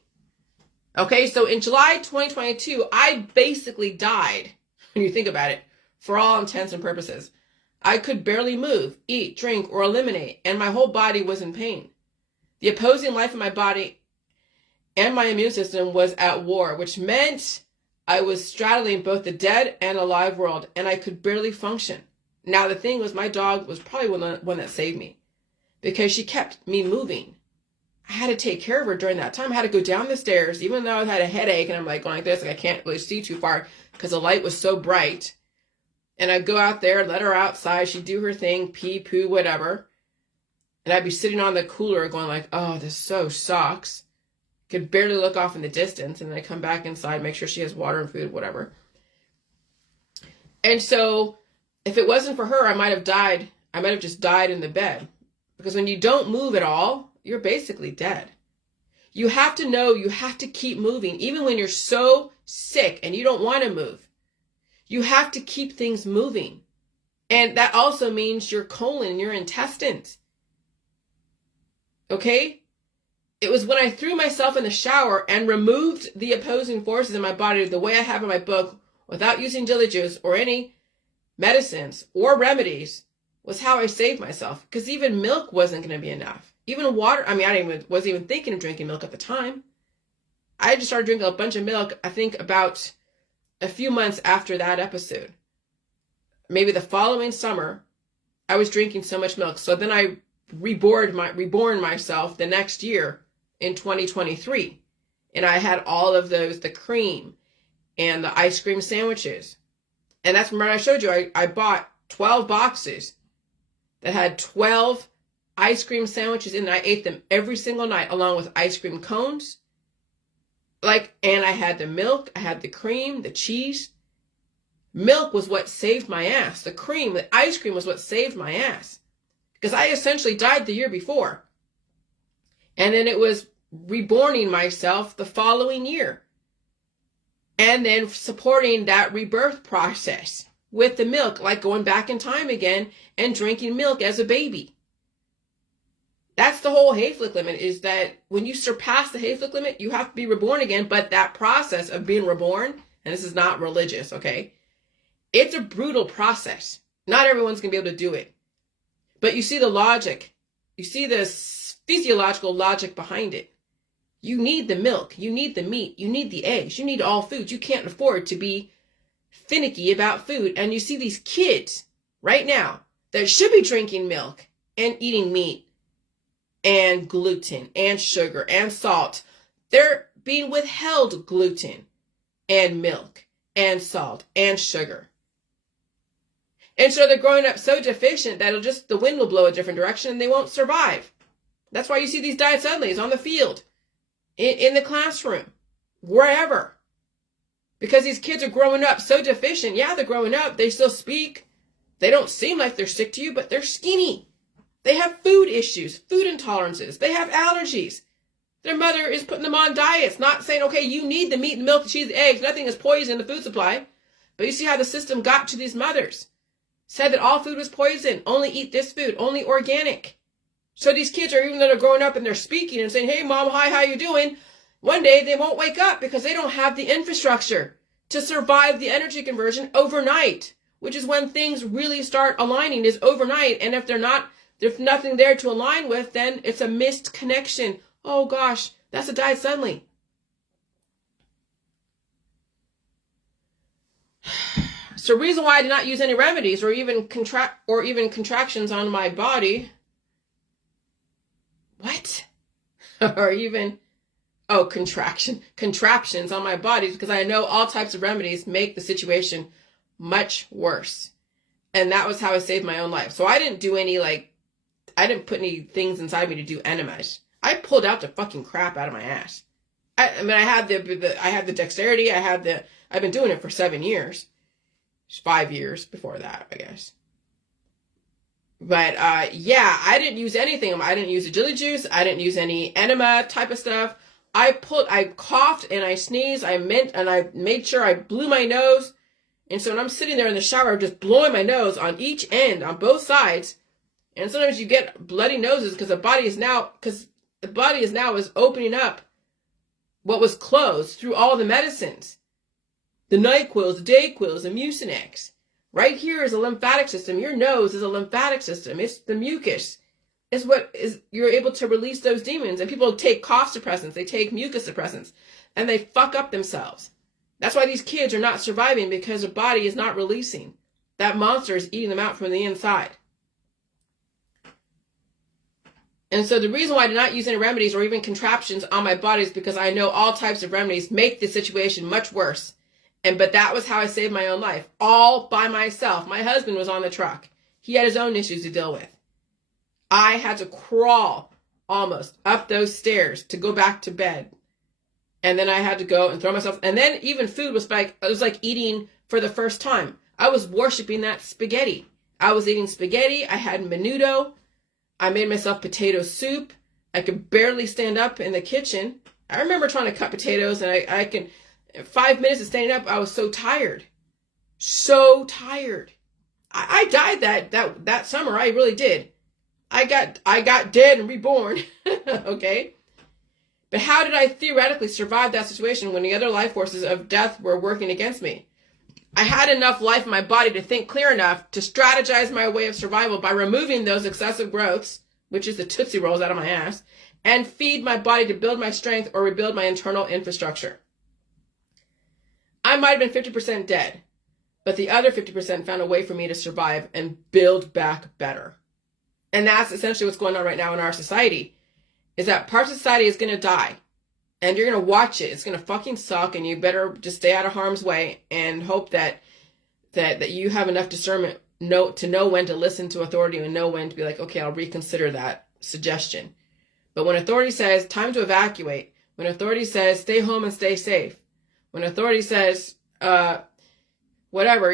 Okay, so in July 2022, I basically died, when you think about it, for all intents and purposes. I could barely move, eat, drink, or eliminate, and my whole body was in pain. The opposing life in my body and my immune system was at war, which meant I was straddling both the dead and alive world, and I could barely function. Now, the thing was, my dog was probably one that saved me, because she kept me moving. I had to take care of her during that time. I had to go down the stairs, even though I had a headache, and I'm like going like this, like I can't really see too far because the light was so bright. And I'd go out there, let her outside. She'd do her thing, pee, poo, whatever. And I'd be sitting on the cooler going like, oh, this so sucks. Could barely look off in the distance. And then I come back inside, make sure she has water and food, whatever. And so if it wasn't for her, I might have died. I might have just died in the bed. Because when you don't move at all, you're basically dead. You have to know you have to keep moving, even when you're so sick and you don't want to move. You have to keep things moving. And that also means your colon, your intestines. Okay? It was when I threw myself in the shower and removed the opposing forces in my body the way I have in my book, without using jelly juice or any medicines or remedies, was how I saved myself. Because even milk wasn't going to be enough. Even water, I wasn't even thinking of drinking milk at the time. I just started drinking a bunch of milk, I think about a few months after that episode. Maybe the following summer, I was drinking so much milk. So then I reborn myself the next year in 2023. And I had all of those, the cream and the ice cream sandwiches. And that's when I showed you, I bought 12 boxes. that had 12 ice cream sandwiches in, and I ate them every single night along with ice cream cones. And I had the milk, I had the cream, the cheese. Milk was what saved my ass. The cream, the ice cream was what saved my ass. Because I essentially died the year before. And then it was reborning myself the following year. And then supporting that rebirth process with the milk, like going back in time again and drinking milk as a baby. That's the whole Hayflick limit, is that when you surpass the Hayflick limit, you have to be reborn again. But that process of being reborn, and this is not religious, okay? It's a brutal process. Not everyone's going to be able to do it. But you see the logic. You see the physiological logic behind it. You need the milk. You need the meat. You need the eggs. You need all foods. You can't afford to be finicky about food. And you see these kids right now that should be drinking milk and eating meat and gluten and sugar and salt. They're being withheld gluten and milk and salt and sugar. And so they're growing up so deficient that the wind will blow a different direction and they won't survive. That's why you see these diet suddenlies on the field, in the classroom, wherever. Because these kids are growing up so deficient. Yeah, they're growing up. They still speak. They don't seem like they're sick to you, but they're skinny. They have food issues, food intolerances. They have allergies. Their mother is putting them on diets, not saying, okay, you need the meat, the milk, the cheese, the eggs. Nothing is poison in the food supply. But you see how the system got to these mothers. Said that all food was poison. Only eat this food. Only organic. So these kids are, even though they're growing up and they're speaking and saying, hey, mom, hi, how you doing? One day they won't wake up because they don't have the infrastructure to survive the energy conversion overnight, which is when things really start aligning, is overnight. And if there's nothing there to align with, then it's a missed connection. Oh gosh, that's a diet suddenly. So reason why I did not use any remedies or even contractions on my body. What? Or even, contraptions on my body, because I know all types of remedies make the situation much worse. And that was how I saved my own life. So I didn't do any, I didn't put any things inside me to do enemas. I pulled out the fucking crap out of my ass. I had the dexterity. I've been doing it for 7 years. 5 years before that, I guess. But yeah, I didn't use anything. I didn't use agility juice. I didn't use any enema type of stuff. I coughed and I sneezed. I made sure I blew my nose. And so when I'm sitting there in the shower, just blowing my nose on each end, on both sides. And sometimes you get bloody noses because the body is now is opening up what was closed through all the medicines. The NyQuil, the DayQuil, the Mucinex. Right here is a lymphatic system. Your nose is a lymphatic system. It's the mucus. It's what is, you're able to release those demons. And people take cough suppressants. They take mucus suppressants. And they fuck up themselves. That's why these kids are not surviving, because their body is not releasing. That monster is eating them out from the inside. And so the reason why I did not use any remedies or even contraptions on my body is because I know all types of remedies make the situation much worse. But that was how I saved my own life, all by myself. My husband was on the truck. He had his own issues to deal with. I had to crawl almost up those stairs to go back to bed. And then I had to go and throw myself. And then even food was it was like eating for the first time. I was worshiping that spaghetti. I was eating spaghetti. I had menudo. I made myself potato soup. I could barely stand up in the kitchen. I remember trying to cut potatoes, and I can... 5 minutes of standing up, I was so tired. So tired. I died that summer. I really did. I got dead and reborn. Okay? But how did I theoretically survive that situation when the other life forces of death were working against me? I had enough life in my body to think clear enough to strategize my way of survival by removing those excessive growths, which is the Tootsie Rolls out of my ass, and feed my body to build my strength or rebuild my internal infrastructure. I might have been 50% dead, but the other 50% found a way for me to survive and build back better. And that's essentially what's going on right now in our society, is that part of society is going to die, and you're going to watch it. It's going to fucking suck, and you better just stay out of harm's way and hope that you have enough discernment know when to listen to authority and know when to be like, okay, I'll reconsider that suggestion. But when authority says time to evacuate, when authority says stay home and stay safe, when authority says whatever,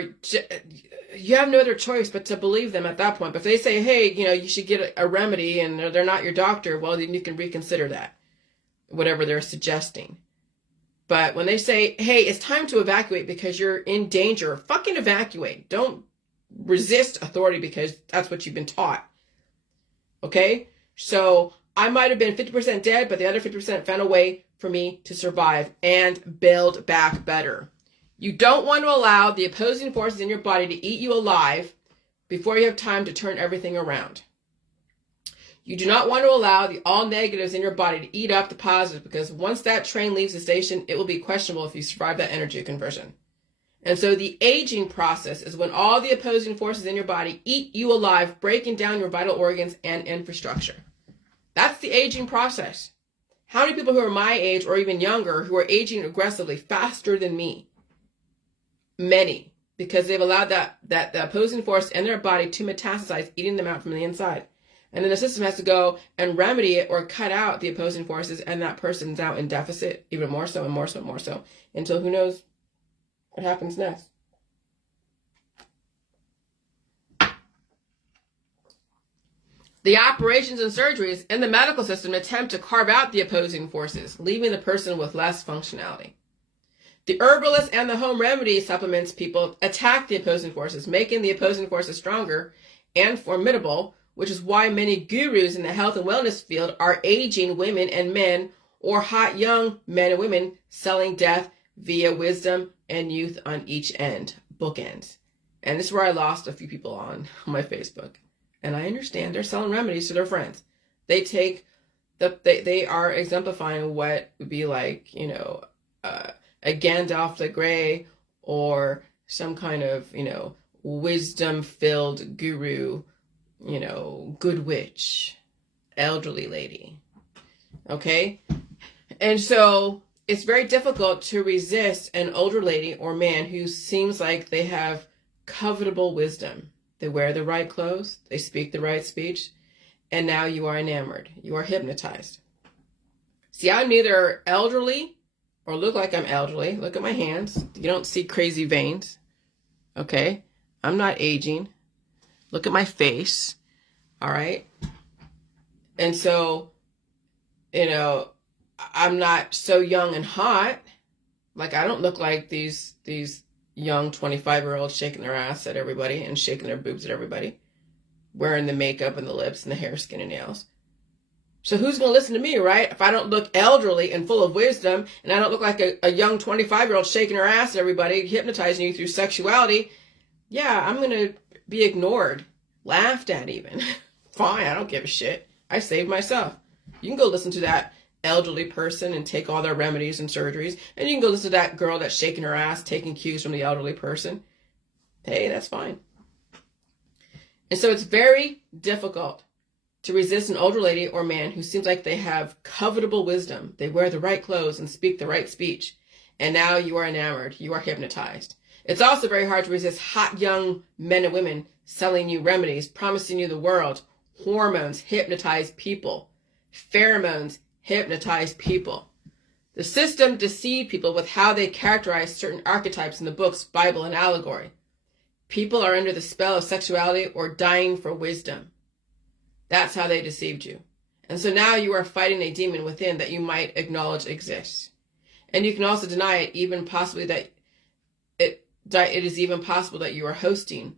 you have no other choice but to believe them at that point. But if they say, hey, you should get a remedy and they're not your doctor, well, then you can reconsider that, whatever they're suggesting. But when they say, hey, it's time to evacuate because you're in danger, fucking evacuate. Don't resist authority because that's what you've been taught. Okay? So I might have been 50% dead, but the other 50% found a way for me to survive and build back better. You don't want to allow the opposing forces in your body to eat you alive before you have time to turn everything around. You do not want to allow the all negatives in your body to eat up the positives, because once that train leaves the station, it will be questionable if you survive that energy conversion. And so the aging process is when all the opposing forces in your body eat you alive, breaking down your vital organs and infrastructure. That's the aging process. How many people who are my age or even younger who are aging aggressively faster than me? Many, because they've allowed that the opposing force in their body to metastasize, eating them out from the inside. And then the system has to go and remedy it or cut out the opposing forces, and that person's out in deficit, even more so and more so and more so, until who knows what happens next. The operations and surgeries in the medical system attempt to carve out the opposing forces, leaving the person with less functionality. The herbalists and the home remedy supplements people attack the opposing forces, making the opposing forces stronger and formidable, which is why many gurus in the health and wellness field are aging women and men, or hot young men and women selling death via wisdom and youth on each end, bookends. And this is where I lost a few people on my Facebook. And I understand they're selling remedies to their friends. They they are exemplifying what would be like, a Gandalf the Grey or some kind of, wisdom-filled guru, good witch, elderly lady. Okay? And so it's very difficult to resist an older lady or man who seems like they have covetable wisdom. They wear the right clothes, they speak the right speech, and now you are enamored. You are hypnotized. See, I'm neither elderly or look like I'm elderly. Look at my hands. You don't see crazy veins. Okay? I'm not aging. Look at my face. All right? And so, I'm not so young and hot. Like, I don't look like these young 25-year-olds shaking their ass at everybody and shaking their boobs at everybody, wearing the makeup and the lips and the hair, skin, and nails. So who's going to listen to me, right? If I don't look elderly and full of wisdom, and I don't look like a young 25-year-old shaking her ass at everybody, hypnotizing you through sexuality, yeah, I'm going to be ignored, laughed at even. Fine, I don't give a shit. I saved myself. You can go listen to that elderly person and take all their remedies and surgeries, and you can go listen to that girl that's shaking her ass, taking cues from the elderly person. Hey, that's fine. And so it's very difficult to resist an older lady or man who seems like they have covetable wisdom. They wear the right clothes and speak the right speech, and now you are enamored. You are hypnotized. It's also very hard to resist hot young men and women selling you remedies, promising you the world. Hormones hypnotize people. Pheromones hypnotize people. The system deceived people with how they characterize certain archetypes in the books, Bible, and allegory. People are under the spell of sexuality or dying for wisdom. That's how they deceived you. And so now you are fighting a demon within that you might acknowledge exists. And you can also deny it, even possibly that it is even possible that you are hosting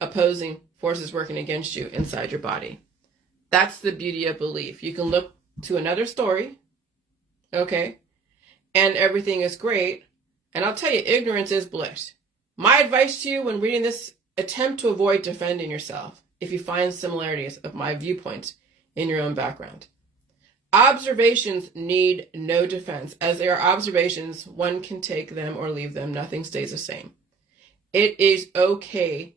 opposing forces working against you inside your body. That's the beauty of belief. You can look to another story, okay, and everything is great. And I'll tell you, ignorance is bliss. My advice to you when reading this, attempt to avoid defending yourself if you find similarities of my viewpoints in your own background. Observations need no defense. As they are observations, one can take them or leave them. Nothing stays the same. It is okay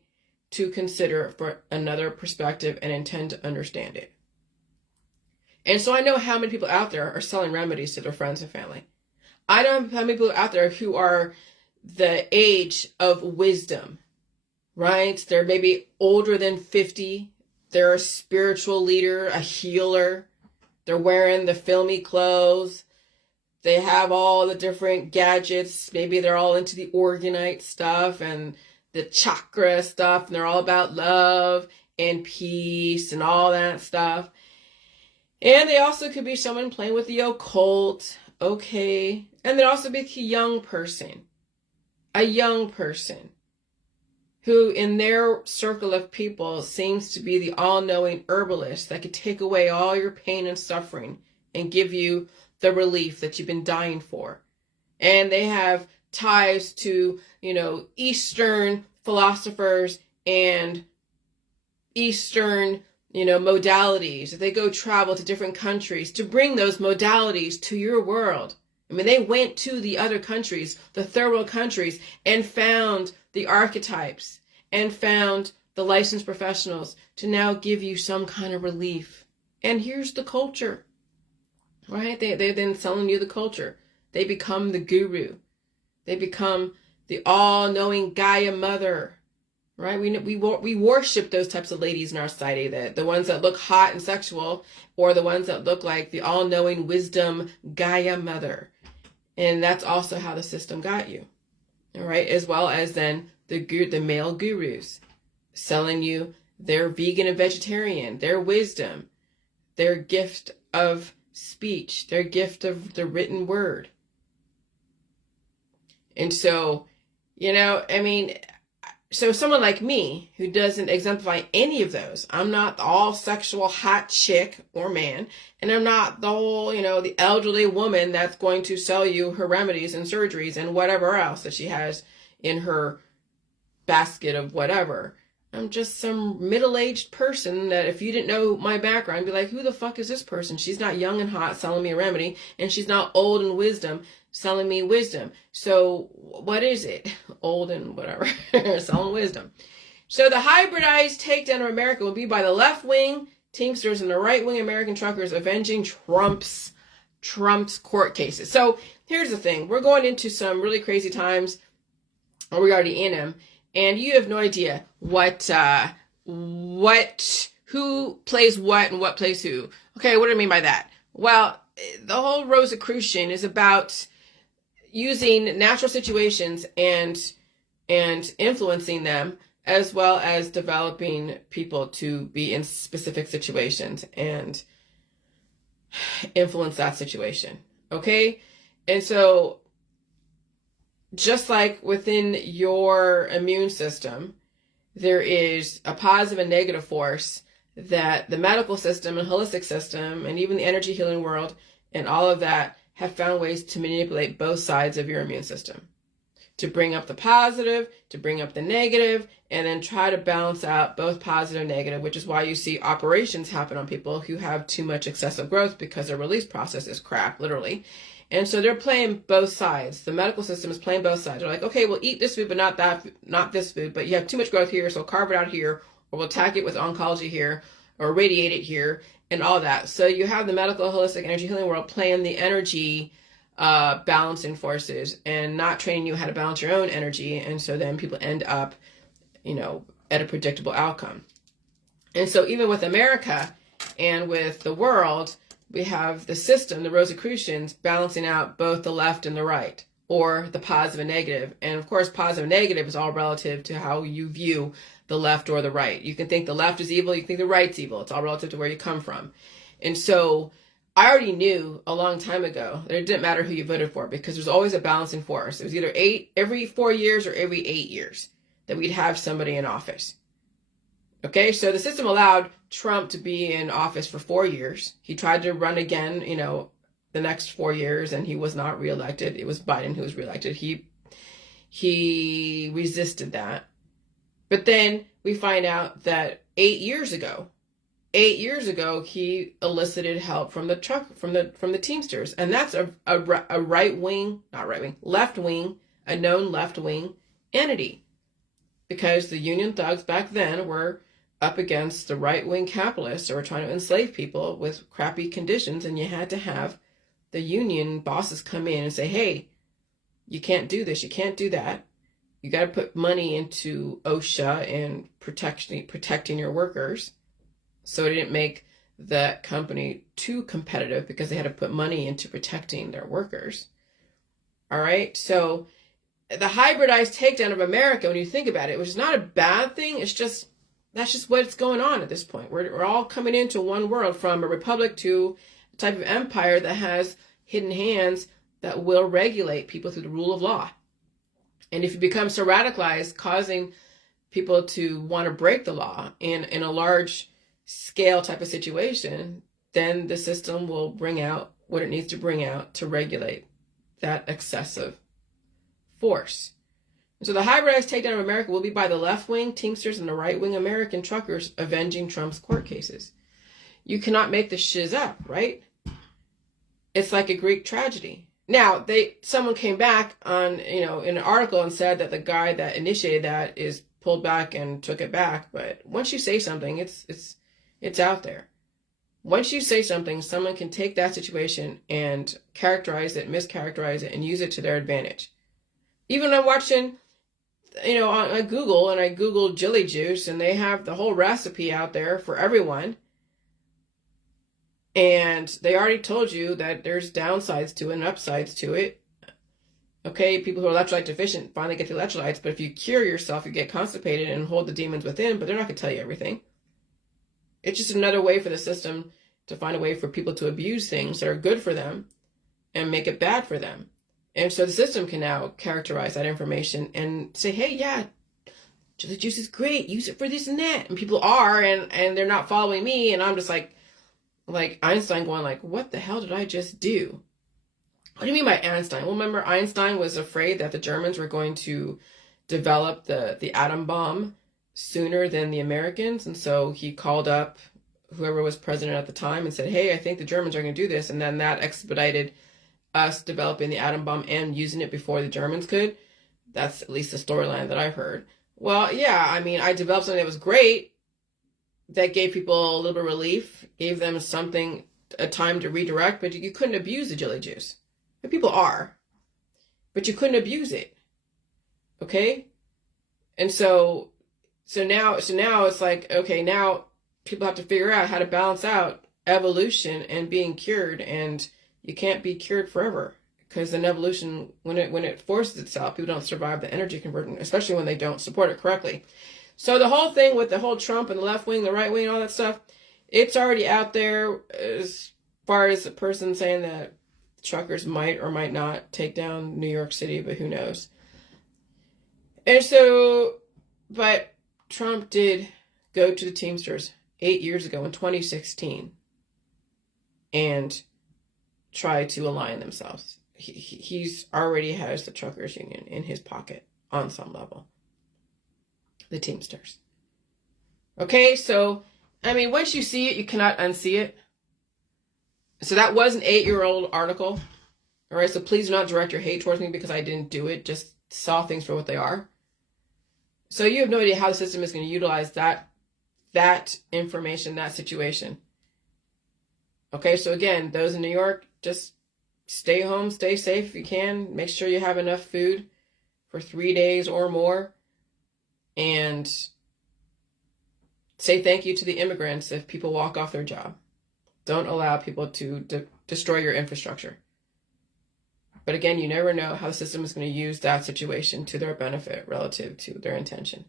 to consider for another perspective and intend to understand it. And so I know how many people out there are selling remedies to their friends and family. I know how many people out there who are the age of wisdom, right? They're maybe older than 50. They're a spiritual leader, a healer. They're wearing the filmy clothes. They have all the different gadgets. Maybe they're all into the organite stuff and the chakra stuff, and they're all about love and peace and all that stuff. And they also could be someone playing with the occult, okay? And they'd also be a young person who in their circle of people seems to be the all-knowing herbalist that could take away all your pain and suffering and give you the relief that you've been dying for. And they have ties to, Eastern philosophers and Eastern, modalities. They go travel to different countries to bring those modalities to your world. I mean, they went to the other countries, the third world countries, and found the archetypes and found the licensed professionals to now give you some kind of relief. And here's the culture, right? They're then selling you the culture. They become the guru. They become the all-knowing Gaia mother, right? We worship those types of ladies in our society, the ones that look hot and sexual, or the ones that look like the all-knowing wisdom Gaia mother. And that's also how the system got you, all right? As well as then the male gurus selling you their vegan and vegetarian, their wisdom, their gift of speech, their gift of the written word. And so, so someone like me who doesn't exemplify any of those, I'm not the all sexual hot chick or man, and I'm not the whole, the elderly woman that's going to sell you her remedies and surgeries and whatever else that she has in her basket of whatever. I'm just some middle-aged person that if you didn't know my background, be like, who the fuck is this person? She's not young and hot selling me a remedy, and she's not old and wisdom selling me wisdom. So what is it? Old and whatever, selling wisdom. So the hybridized takedown of America will be by the left-wing Teamsters and the right-wing American truckers avenging Trump's court cases. So here's the thing. We're going into some really crazy times, or we're already in them, and you have no idea who plays what and what plays who. Okay, what do I mean by that? Well, the whole Rosicrucian is about using natural situations and influencing them, as well as developing people to be in specific situations and influence that situation. Okay? And so just like within your immune system, there is a positive and negative force that the medical system and holistic system and even the energy healing world and all of that have found ways to manipulate both sides of your immune system, to bring up the positive, to bring up the negative, and then try to balance out both positive and negative, which is why you see operations happen on people who have too much excessive growth because their release process is crap, literally. And so they're playing both sides. The medical system is playing both sides. They're like, okay, we'll eat this food, but not this food. But you have too much growth here, so carve it out here, or we'll attack it with oncology here, or radiate it here, and all that. So you have the medical, holistic, energy healing world playing the energy balancing forces and not training you how to balance your own energy. And so then people end up, at a predictable outcome. And so even with America and with the world, we have the system, the Rosicrucians, balancing out both the left and the right, or the positive and negative. And of course, positive and negative is all relative to how you view the left or the right. You can think the left is evil, you can think the right's evil. It's all relative to where you come from. And so I already knew a long time ago that it didn't matter who you voted for, because there's always a balancing force. It was either every 4 years or every 8 years that we'd have somebody in office. Okay, so the system allowed Trump to be in office for 4 years. He tried to run again, the next 4 years, and he was not reelected. It was Biden who was reelected. He resisted that. But then we find out that 8 years ago, he elicited help from the Teamsters, and that's a known left wing entity, because the union thugs back then were up against the right-wing capitalists who were trying to enslave people with crappy conditions, and you had to have the union bosses come in and say, hey, you can't do this, you can't do that, You got to put money into OSHA and protecting your workers. So it didn't make that company too competitive because they had to put money into protecting their workers. All right. So the hybridized takedown of America, when you think about it, which is not a bad thing. It's just, that's just what's going on at this point. We're all coming into one world, from a republic to a type of empire that has hidden hands that will regulate people through the rule of law. And if you become so radicalized, causing people to want to break the law in a large scale type of situation, then the system will bring out what it needs to bring out to regulate that excessive force. And so the hybridized takedown of America will be by the left-wing Teamsters and the right-wing American truckers avenging Trump's court cases. You cannot make this shiz up, right? It's like a Greek tragedy. Now, someone came back on, in an article and said that the guy that initiated that is pulled back and took it back. But once you say something, it's out there. Once you say something, someone can take that situation and characterize it, mischaracterize it, and use it to their advantage. Even I'm watching, on Google, and I Googled jelly juice, and they have the whole recipe out there for everyone. And they already told you that there's downsides to it and upsides to it. Okay, people who are electrolyte deficient finally get the electrolytes, but if you cure yourself, you get constipated and hold the demons within, but they're not going to tell you everything. It's just another way for the system to find a way for people to abuse things that are good for them and make it bad for them. And so the system can now characterize that information and say, hey, yeah, jelly juice is great. Use it for this and that. And people are, and they're not following me. And I'm just like Einstein going like, what the hell did I just do? What do you mean by Einstein? Well, remember, Einstein was afraid that the Germans were going to develop the atom bomb sooner than the Americans. And so he called up whoever was president at the time and said, hey, I think the Germans are going to do this. And then that expedited us developing the atom bomb and using it before the Germans could. That's at least the storyline that I've heard. Well, yeah, I mean, I developed something that was great, that gave people a little bit of relief, gave them a time to redirect, but you couldn't abuse the jelly juice. But people are. But you couldn't abuse it. Okay? And so now it's like, okay, now people have to figure out how to balance out evolution and being cured, and you can't be cured forever, because in evolution, when it forces itself, people don't survive the energy conversion, especially when they don't support it correctly. So the whole thing with the whole Trump and the left wing, the right wing, all that stuff, it's already out there as far as the person saying that truckers might or might not take down New York City, but who knows. And so, but Trump did go to the Teamsters 8 years ago in 2016 and try to align themselves. He's already has the truckers union in his pocket on some level. The Teamsters. Okay, so, I mean, once you see it, you cannot unsee it. So that was an 8-year-old article. All right, so please do not direct your hate towards me because I didn't do it. Just saw things for what they are. So you have no idea how the system is going to utilize that information, that situation. Okay, so again, those in New York, just stay home, stay safe if you can. Make sure you have enough food for 3 days or more. And say thank you to the immigrants if people walk off their job. Don't allow people to destroy your infrastructure. But again, you never know how the system is going to use that situation to their benefit relative to their intention.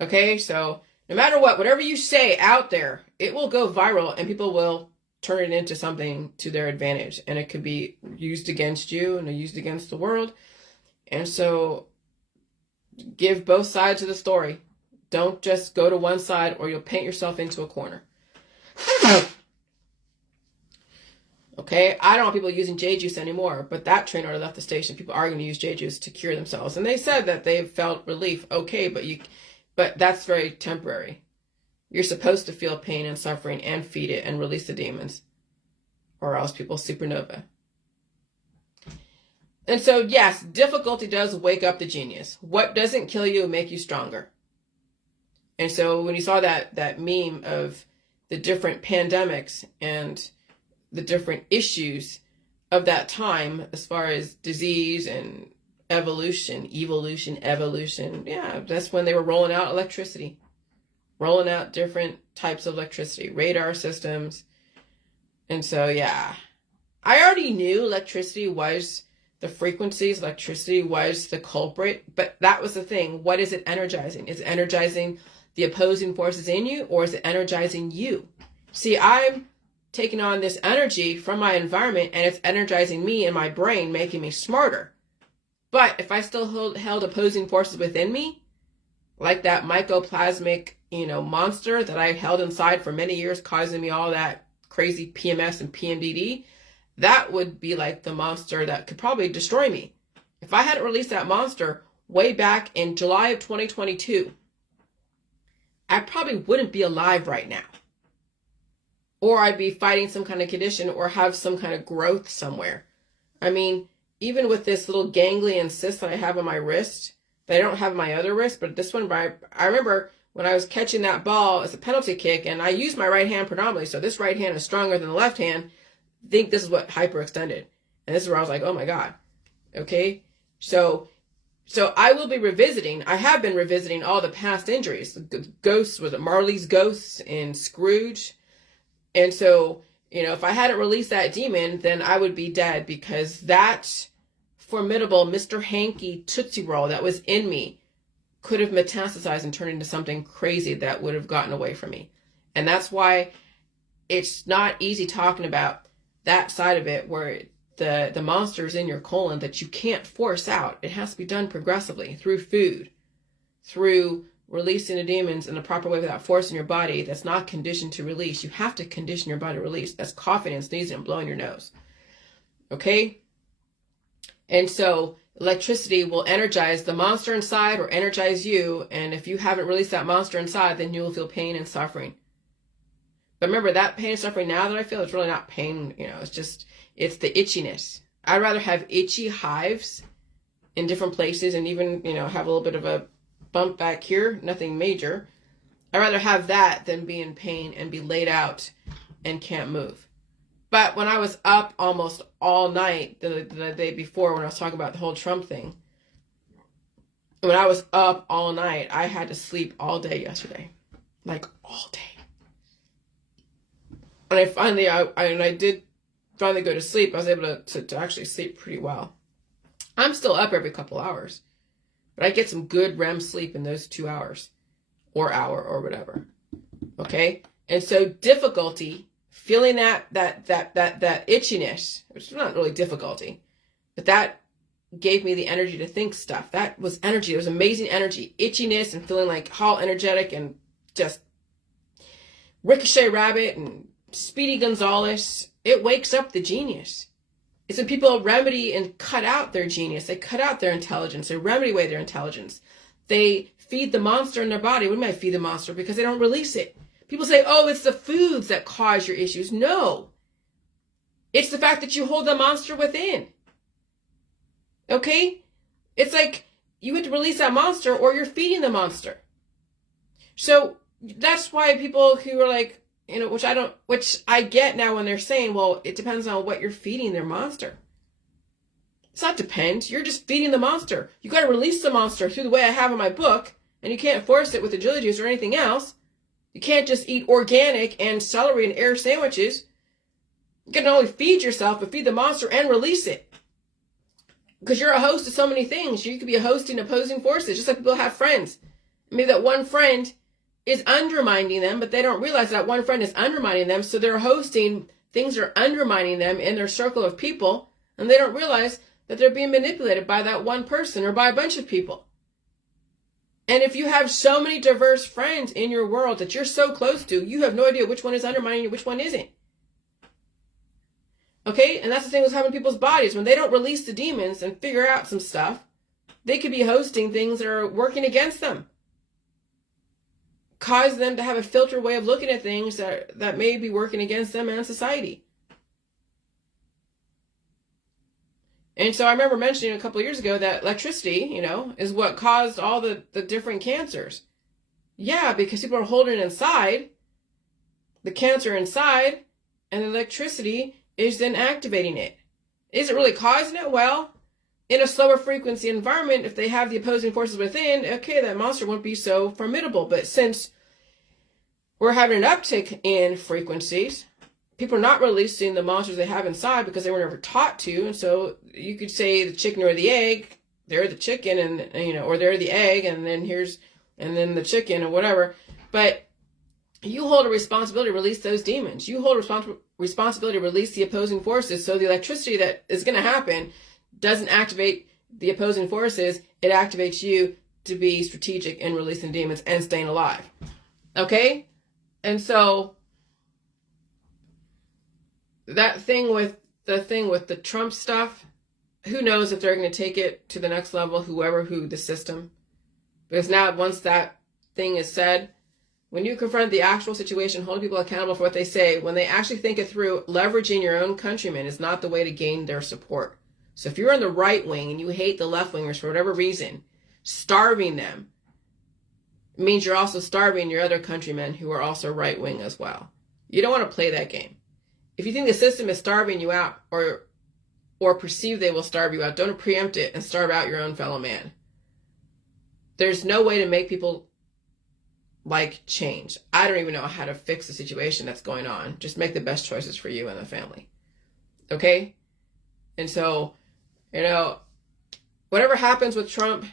Okay, so no matter what, whatever you say out there, it will go viral and people will turn it into something to their advantage. And it could be used against you and used against the world. And so give both sides of the story. Don't just go to one side or you'll paint yourself into a corner. Okay, I don't want people using J juice anymore, but that train already left the station. People are going to use J juice to cure themselves. And they said that they've felt relief. Okay, but that's very temporary. You're supposed to feel pain and suffering and feed it and release the demons, or else people supernova. And so, yes, difficulty does wake up the genius. What doesn't kill you will make you stronger. And so when you saw that meme of the different pandemics and the different issues of that time, as far as disease and evolution, evolution, evolution. Yeah, that's when they were rolling out electricity, rolling out different types of electricity, radar systems. And so, yeah, I already knew electricity was the frequencies, electricity was the culprit, but that was the thing. What is it energizing? Is it energizing the opposing forces in you, or is it energizing you? See, I'm taking on this energy from my environment, and it's energizing me and my brain, making me smarter. But if I still held opposing forces within me, like that mycoplasmic, monster that I held inside for many years, causing me all that crazy PMS and PMDD, that would be like the monster that could probably destroy me. If I hadn't released that monster way back in July of 2022, I probably wouldn't be alive right now. Or I'd be fighting some kind of condition or have some kind of growth somewhere. I mean, even with this little ganglion cyst that I have on my wrist, that I don't have on my other wrist, but this one, I remember when I was catching that ball as a penalty kick, and I used my right hand predominantly, so this right hand is stronger than the left hand. I think this is what hyperextended. And this is where I was like, oh my God. Okay? So I will be revisiting, I have been revisiting all the past injuries. The ghosts, was it Marley's ghosts in Scrooge? And so, if I hadn't released that demon, then I would be dead, because that formidable Mr. Hanky Tootsie Roll that was in me could have metastasized and turned into something crazy that would have gotten away from me. And that's why it's not easy talking about that side of it, where the monster's in your colon that you can't force out. It has to be done progressively through food, through releasing the demons in the proper way without forcing your body that's not conditioned to release. You have to condition your body to release. That's coughing and sneezing and blowing your nose. Okay? And so electricity will energize the monster inside or energize you. And if you haven't released that monster inside, then you will feel pain and suffering. But remember, that pain and suffering now that I feel, it's really not pain. It's the itchiness. I'd rather have itchy hives in different places and even, have a little bit of a bump back here, nothing major. I'd rather have that than be in pain and be laid out and can't move. But when I was up almost all night the day before, when I was talking about the whole Trump thing, when I was up all night, I had to sleep all day yesterday. Like all day. And I did finally go to sleep. I was able to actually sleep pretty well. I'm still up every couple hours, but I get some good REM sleep in those 2 hours or hour or whatever. Okay? And so difficulty, feeling that itchiness, which is not really difficulty, but that gave me the energy to think stuff. That was energy. It was amazing energy. Itchiness and feeling like all energetic and just Ricochet Rabbit and Speedy Gonzales. It wakes up the genius. It's when people remedy and cut out their genius. They cut out their intelligence. They remedy away their intelligence. They feed the monster in their body. We might feed the monster because they don't release it. People say, oh, it's the foods that cause your issues. No. It's the fact that you hold the monster within. Okay? It's like you have to release that monster or you're feeding the monster. So that's why people who are like, which I get now when they're saying, well, it depends on what you're feeding their monster. It's not depend. You're just feeding the monster. You got to release the monster through the way I have in my book, and you can't force it with agility juice or anything else. You can't just eat organic and celery and air sandwiches. You can not only feed yourself, but feed the monster and release it. Because you're a host of so many things. You could be a hosting opposing forces, just like people have friends. Maybe that one friend is undermining them, but they don't realize that one friend is undermining them, so they're hosting things that are undermining them in their circle of people, and they don't realize that they're being manipulated by that one person or by a bunch of people. And if you have so many diverse friends in your world that you're so close to, you have no idea which one is undermining you, which one isn't. Okay? And that's the thing that's happening in people's bodies. When they don't release the demons and figure out some stuff, they could be hosting things that are working against them. Cause them to have a filtered way of looking at things that may be working against them and society. And so I remember mentioning a couple of years ago that electricity, is what caused all the different cancers. Yeah, because people are holding it inside, the cancer inside, and the electricity is then activating it. Is it really causing it? Well, in a slower frequency environment, if they have the opposing forces within, okay, that monster won't be so formidable. But since we're having an uptick in frequencies, people are not releasing the monsters they have inside because they were never taught to. And so you could say the chicken or the egg, they're the chicken, and or they're the egg, and then the chicken or whatever. But you hold a responsibility to release those demons. You hold a responsibility to release the opposing forces. So the electricity that is going to happen doesn't activate the opposing forces. It activates you to be strategic in releasing demons and staying alive. Okay? And so that thing with the Trump stuff, who knows if they're going to take it to the next level, who the system. Because now once that thing is said, when you confront the actual situation, holding people accountable for what they say, when they actually think it through, leveraging your own countrymen is not the way to gain their support. So if you're on the right wing and you hate the left wingers for whatever reason, starving them means you're also starving your other countrymen who are also right wing as well. You don't want to play that game. If you think the system is starving you out or perceive they will starve you out, don't preempt it and starve out your own fellow man. There's no way to make people like change. I don't even know how to fix the situation that's going on. Just make the best choices for you and the family. Okay? And so, whatever happens with Trump,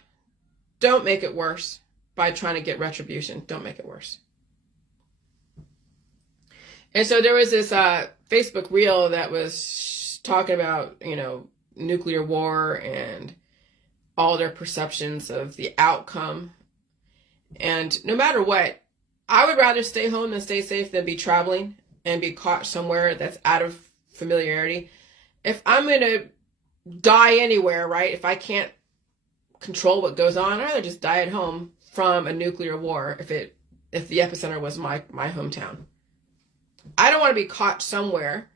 don't make it worse by trying to get retribution. Don't make it worse. And so there was this Facebook reel that was talking about, nuclear war and all their perceptions of the outcome. And no matter what, I would rather stay home and stay safe than be traveling and be caught somewhere that's out of familiarity. If I'm going to die anywhere, right, if I can't control what goes on, I'd rather just die at home from a nuclear war if the epicenter was my hometown. I don't want to be caught somewhere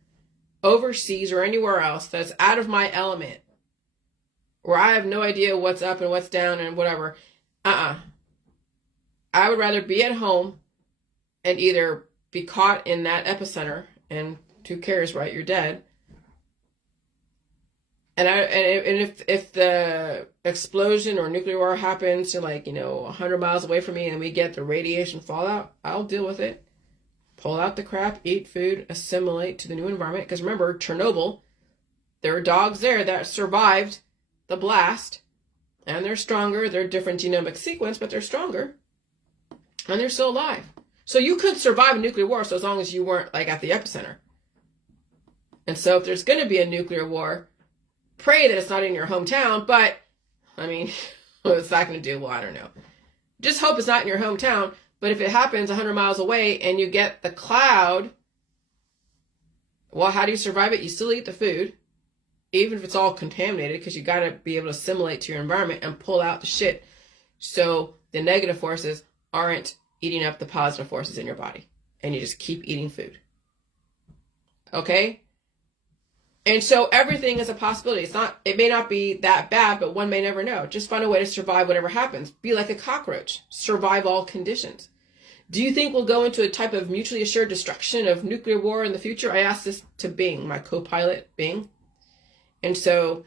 overseas or anywhere else that's out of my element, where I have no idea what's up and what's down and whatever. I would rather be at home and either be caught in that epicenter, and who cares, right? You're dead. And if the explosion or nuclear war happens to 100 miles away from me and we get the radiation fallout, I'll deal with it. Pull out the crap, eat food, assimilate to the new environment. Because remember, Chernobyl, there are dogs there that survived the blast, and they're stronger. They're a different genomic sequence, but they're stronger. And they're still alive. So you could survive a nuclear war so as long as you weren't at the epicenter. And so if there's going to be a nuclear war, pray that it's not in your hometown. But, what's that going to do? Well, I don't know. Just hope it's not in your hometown. But if it happens 100 miles away and you get the cloud, well, how do you survive it? You still eat the food, even if it's all contaminated, because you got to be able to assimilate to your environment and pull out the shit so the negative forces aren't eating up the positive forces in your body, and you just keep eating food. Okay? And so everything is a possibility. It may not be that bad, but one may never know. Just find a way to survive whatever happens. Be like a cockroach. Survive all conditions. Do you think we'll go into a type of mutually assured destruction of nuclear war in the future? I asked this to Bing, my co-pilot, Bing. And so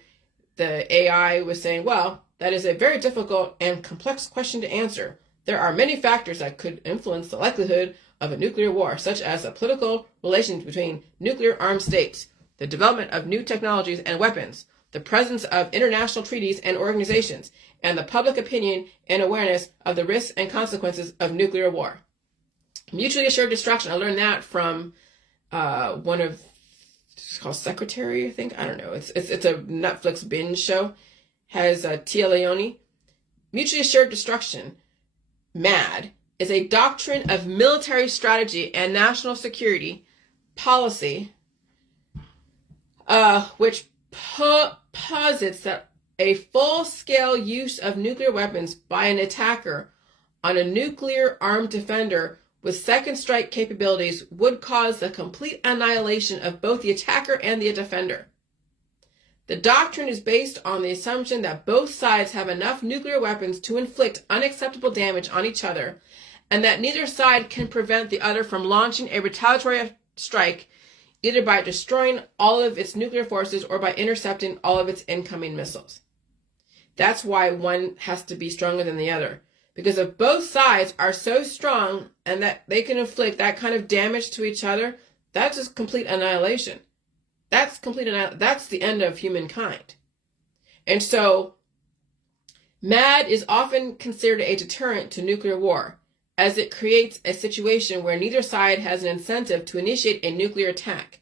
the AI was saying, well, that is a very difficult and complex question to answer. There are many factors that could influence the likelihood of a nuclear war, such as the political relations between nuclear armed states, the development of new technologies and weapons, the presence of international treaties and organizations, and the public opinion and awareness of the risks and consequences of nuclear war. Mutually assured destruction. I learned that from one of, it's called Secretary, I think. I don't know. It's a Netflix binge show. Has Tia Leone. Mutually assured destruction, MAD, is a doctrine of military strategy and national security policy, which posits that a full-scale use of nuclear weapons by an attacker on a nuclear armed defender with second strike capabilities would cause the complete annihilation of both the attacker and the defender. The doctrine is based on the assumption that both sides have enough nuclear weapons to inflict unacceptable damage on each other, and that neither side can prevent the other from launching a retaliatory strike, either by destroying all of its nuclear forces or by intercepting all of its incoming missiles. That's why one has to be stronger than the other. Because if both sides are so strong and that they can inflict that kind of damage to each other, that's just complete annihilation. That's the end of humankind. And so MAD is often considered a deterrent to nuclear war, as it creates a situation where neither side has an incentive to initiate a nuclear attack,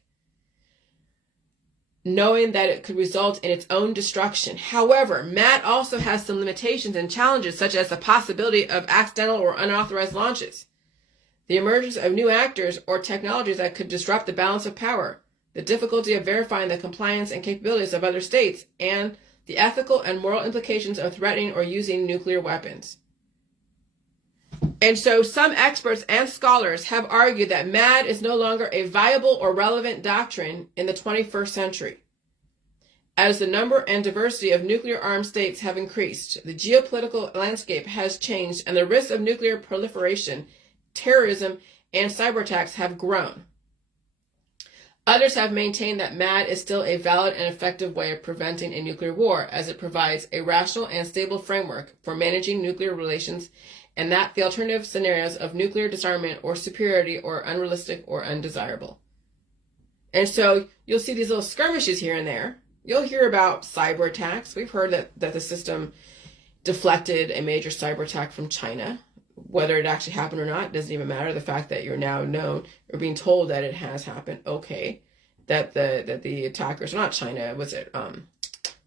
knowing that it could result in its own destruction. However, MAD also has some limitations and challenges, such as the possibility of accidental or unauthorized launches, the emergence of new actors or technologies that could disrupt the balance of power, the difficulty of verifying the compliance and capabilities of other states, and the ethical and moral implications of threatening or using nuclear weapons. And so some experts and scholars have argued that MAD is no longer a viable or relevant doctrine in the 21st century. As the number and diversity of nuclear-armed states have increased, the geopolitical landscape has changed, and the risks of nuclear proliferation, terrorism, and cyber attacks have grown. Others have maintained that MAD is still a valid and effective way of preventing a nuclear war, as it provides a rational and stable framework for managing nuclear relations, and that the alternative scenarios of nuclear disarmament or superiority are unrealistic or undesirable. And so you'll see these little skirmishes here and there. You'll hear about cyber attacks. We've heard that the system deflected a major cyber attack from China. Whether it actually happened or not doesn't even matter. The fact that you're now known or being told that it has happened, okay, that the attackers are not China, was it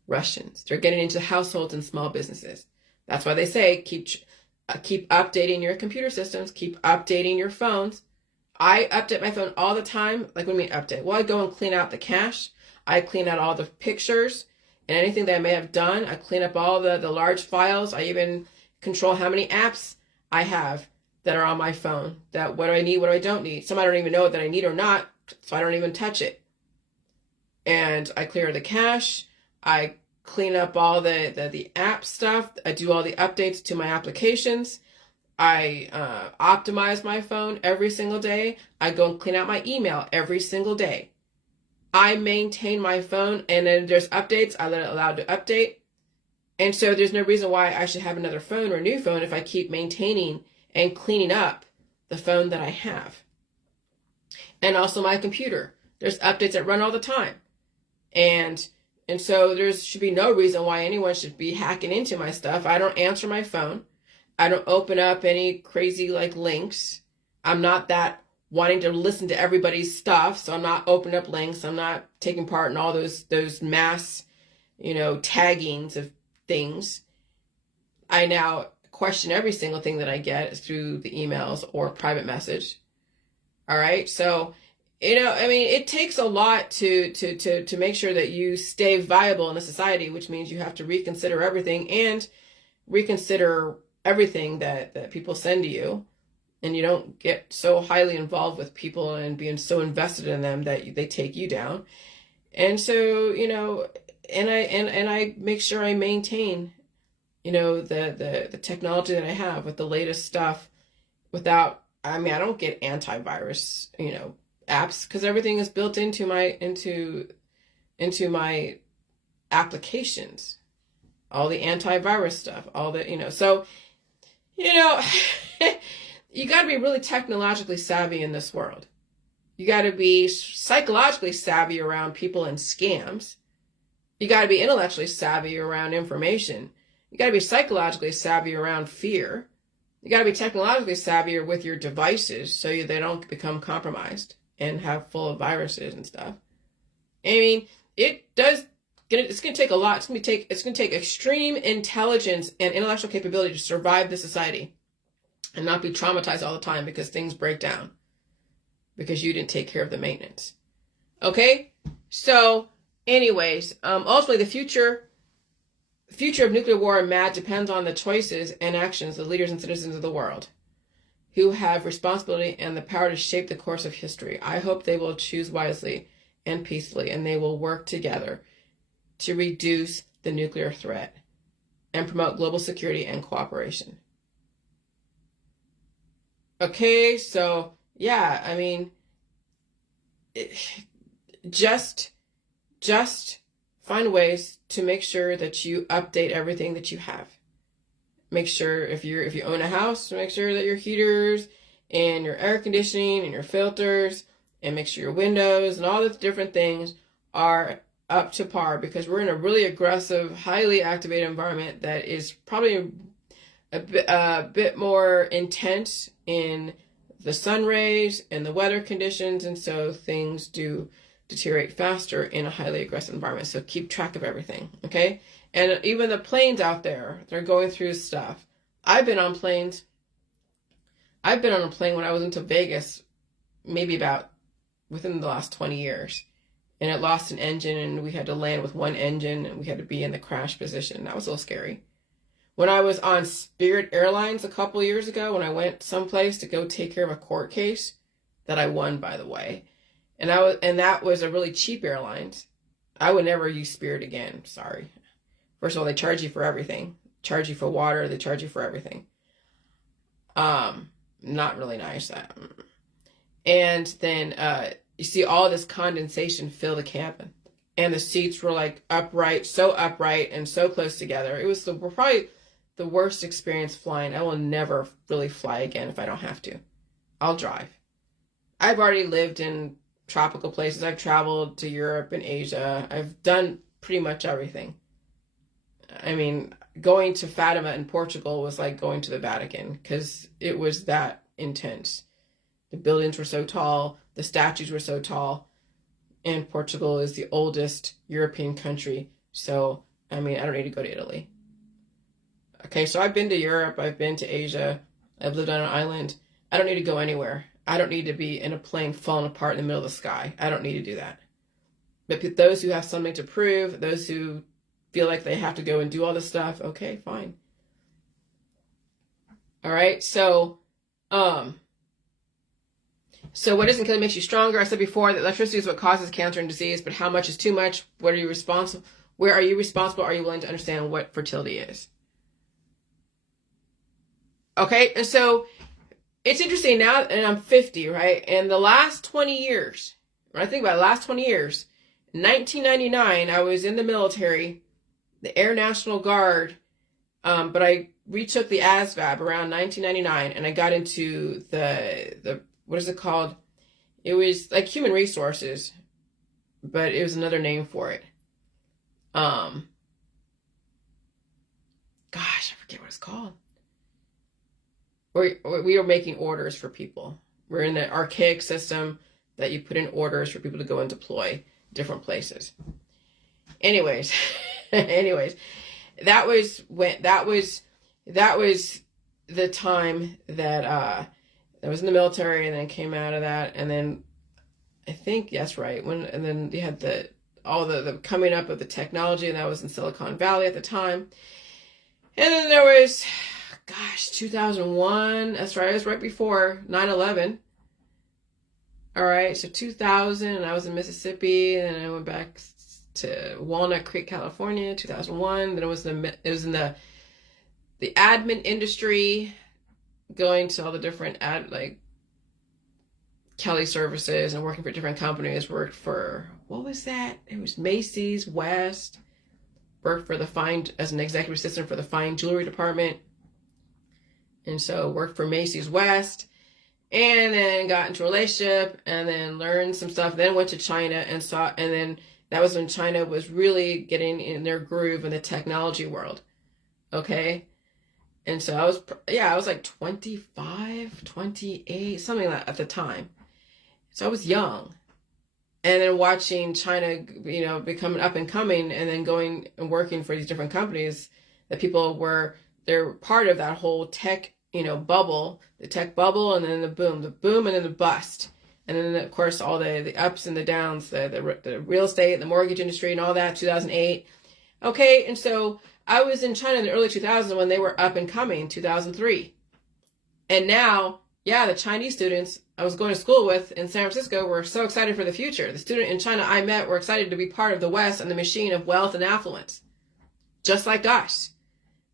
Russians? They're getting into households and small businesses. That's why they say keep updating your computer systems, keep updating your phones. I update my phone all the time. Like, what do you mean update? Well, I go and clean out the cache. I clean out all the pictures and anything that I may have done. I clean up all the large files. I even control how many apps I have that are on my phone. That what do I need, what do I don't need. Some I don't even know that I need or not, so I don't even touch it. And I clear the cache. I clean up all the app stuff. I do all the updates to my applications. I optimize my phone every single day. I go and clean out my email every single day. I maintain my phone, and then there's updates. I let it allow to update. And so there's no reason why I should have another phone or a new phone if I keep maintaining and cleaning up the phone that I have. And also my computer. There's updates that run all the time. And so there should be no reason why anyone should be hacking into my stuff. I don't answer my phone. I don't open up any crazy like I'm not that wanting to listen to everybody's stuff, so I'm not opening up links. I'm not taking part in all those mass, taggings of things. I now question every single thing that I get through the emails or private message. All right, so it takes a lot to make sure that you stay viable in a society, which means you have to reconsider everything and reconsider everything that people send to you. And you don't get so highly involved with people and being so invested in them that they take you down. And so, and I make sure I maintain, the technology that I have with the latest stuff without, I don't get antivirus, apps, because everything is built into my applications, all the antivirus stuff, all the, so, you got to be really technologically savvy in this world. You got to be psychologically savvy around people and scams. You got to be intellectually savvy around information. You got to be psychologically savvy around fear. You got to be technologically savvier with your devices so they don't become compromised and have full of viruses and stuff. It's going to take a lot. It's going to take extreme intelligence and intellectual capability to survive this society and not be traumatized all the time because things break down because you didn't take care of the maintenance. Okay? So, anyways, ultimately the future of nuclear war and MAD depends on the choices and actions of leaders and citizens of the world who have responsibility and the power to shape the course of history. I hope they will choose wisely and peacefully, and they will work together to reduce the nuclear threat and promote global security and cooperation. Okay, so yeah, just find ways to make sure that you update everything that you have. Make sure if you own a house, make sure that your heaters and your air conditioning and your filters, and make sure your windows and all the different things are up to par, because we're in a really aggressive, highly activated environment that is probably a bit more intense in the sun rays and the weather conditions, and so things do deteriorate faster in a highly aggressive environment. So keep track of everything, okay? And even the planes out there, they're going through stuff. I've been on planes. I've been on a plane when I was into Vegas, maybe about within the last 20 years. And it lost an engine, and we had to land with one engine, and we had to be in the crash position. That was a little scary. When I was on Spirit Airlines a couple years ago, when I went someplace to go take care of a court case that I won, by the way, and that was a really cheap airlines. I would never use Spirit again. Sorry. First of all, they charge you for everything. Charge you for water. They charge you for everything. Not really nice. And then you see all this condensation fill the cabin, and the seats were like upright, so upright and so close together. It was probably the worst experience flying. I will never really fly again if I don't have to. I'll drive. I've already lived in tropical places. I've traveled to Europe and Asia. I've done pretty much everything. I mean, going to Fatima in Portugal was like going to the Vatican, because it was that intense. The buildings were so tall. The statues were so tall. And Portugal is the oldest European country. So, I mean, I don't need to go to Italy. Okay, so I've been to Europe. I've been to Asia. I've lived on an island. I don't need to go anywhere. I don't need to be in a plane falling apart in the middle of the sky. I don't need to do that. But those who have something to prove, those who feel like they have to go and do all this stuff, okay, fine. All right, so what isn't killing makes you stronger. I said before that electricity is what causes cancer and disease, but how much is too much? What are you responsible? Where are you responsible? Are you willing to understand what fertility is? Okay, and so it's interesting now, and I'm 50, right? And the last 20 years, when I think about the last 20 years, in 1999, I was in the military, the Air National Guard, but I retook the ASVAB around 1999, and I got into the what is it called? It was like human resources, but it was another name for it. Gosh, I forget what it's called. We were making orders for people. We're in the archaic system that you put in orders for people to go and deploy different places. Anyways, that was the time that I was in the military, and then came out of that, and then I think that's right. And then you had all the coming up of the technology, and that was in Silicon Valley at the time. And then there was, 2001. That's right. It was right before 9/11. All right. So 2000, and I was in Mississippi, and then I went back to Walnut Creek, California, 2001. Then it was in the admin industry, going to all the different Kelly services and working for different companies. Worked for, what was that? It was Macy's West. Worked for as an executive assistant for the fine jewelry department. And so worked for Macy's West, and then got into a relationship, and then learned some stuff. Then went to China and then that was when China was really getting in their groove in the technology world. Okay. And so I was like 25, 28, something like that at the time. So I was young. And then watching China, becoming up and coming, and then going and working for these different companies that they're part of that whole tech, bubble, the tech bubble, and then the boom, and then the bust. And then, of course, all the ups and the downs, the real estate, the mortgage industry, and all that, 2008. Okay, and so I was in China in the early 2000s when they were up and coming, 2003. And now, the Chinese students I was going to school with in San Francisco were so excited for the future. The student in China I met were excited to be part of the West and the machine of wealth and affluence, just like us.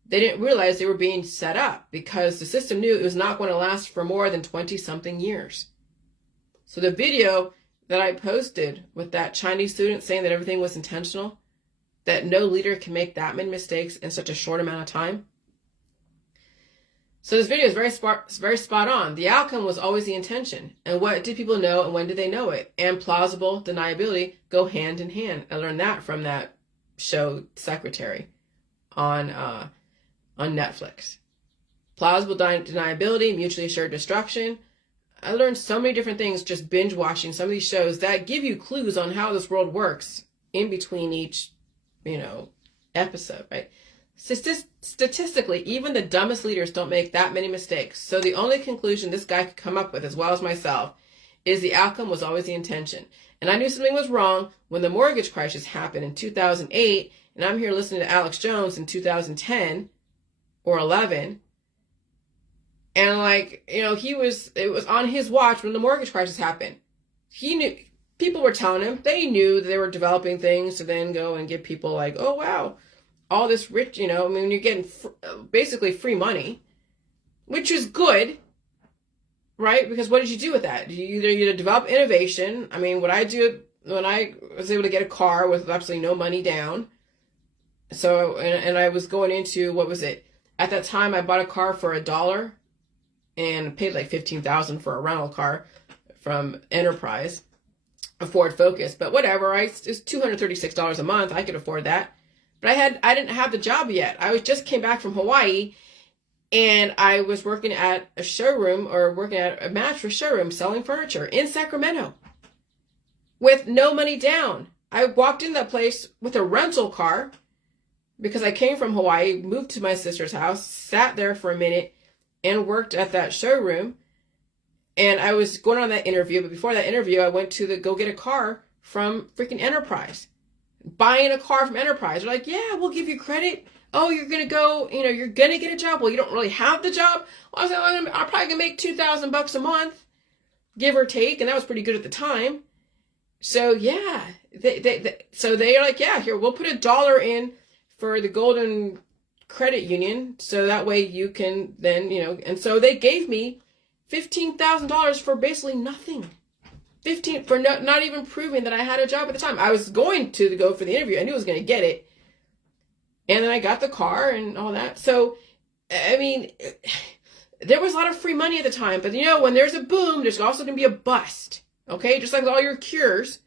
They didn't realize they were being set up because the system knew it was not going to last for more than 20-something years. So the video that I posted with that Chinese student saying that everything was intentional, that no leader can make that many mistakes in such a short amount of time? So this video is very spot on. The outcome was always the intention. And what did people know and when did they know it? And plausible deniability go hand in hand. I learned that from that show, Secretary, on Netflix. Plausible deniability, mutually assured destruction. I learned so many different things just binge watching some of these shows that give you clues on how this world works in between each, episode, right? Statistically, even the dumbest leaders don't make that many mistakes. So the only conclusion this guy could come up with, as well as myself, is the outcome was always the intention. And I knew something was wrong when the mortgage crisis happened in 2008, and I'm here listening to Alex Jones in 2010 or 11. And it was on his watch when the mortgage crisis happened. He knew, people were telling him, they knew that they were developing things to then go and give people like, oh, wow, all this rich, you're getting basically free money, which is good, right? Because what did you do with that? You develop innovation. I mean, what I do when I was able to get a car with absolutely no money down. So, and I was going into, what was it? At that time, I bought a car for $1 and paid like $15,000 for a rental car from Enterprise, a Ford Focus. But whatever, it's $236 a month. I could afford that. But I didn't have the job yet. I just came back from Hawaii, and I was working at a showroom or working at a mattress showroom selling furniture in Sacramento with no money down. I walked in that place with a rental car because I came from Hawaii, moved to my sister's house, sat there for a minute, and worked at that showroom. And I was going on that interview, but before that interview, I went to go get a car from freaking Enterprise. Buying a car from Enterprise. They're like, yeah, we'll give you credit. Oh, you're going to go, you're going to get a job. Well, you don't really have the job. Well, I was like, I'm probably going to make $2,000 a month, give or take. And that was pretty good at the time. So yeah, so they're like, yeah, here, we'll put $1 in for the Golden Credit Union. So that way you can then, and so they gave me $15,000 for basically nothing. 15 for not even proving that I had a job at the time. I was going to go for the interview. I knew I was going to get it. And then I got the car and all that. So, I mean, there was a lot of free money at the time. But, when there's a boom, there's also going to be a bust. Okay? Just like with all your cures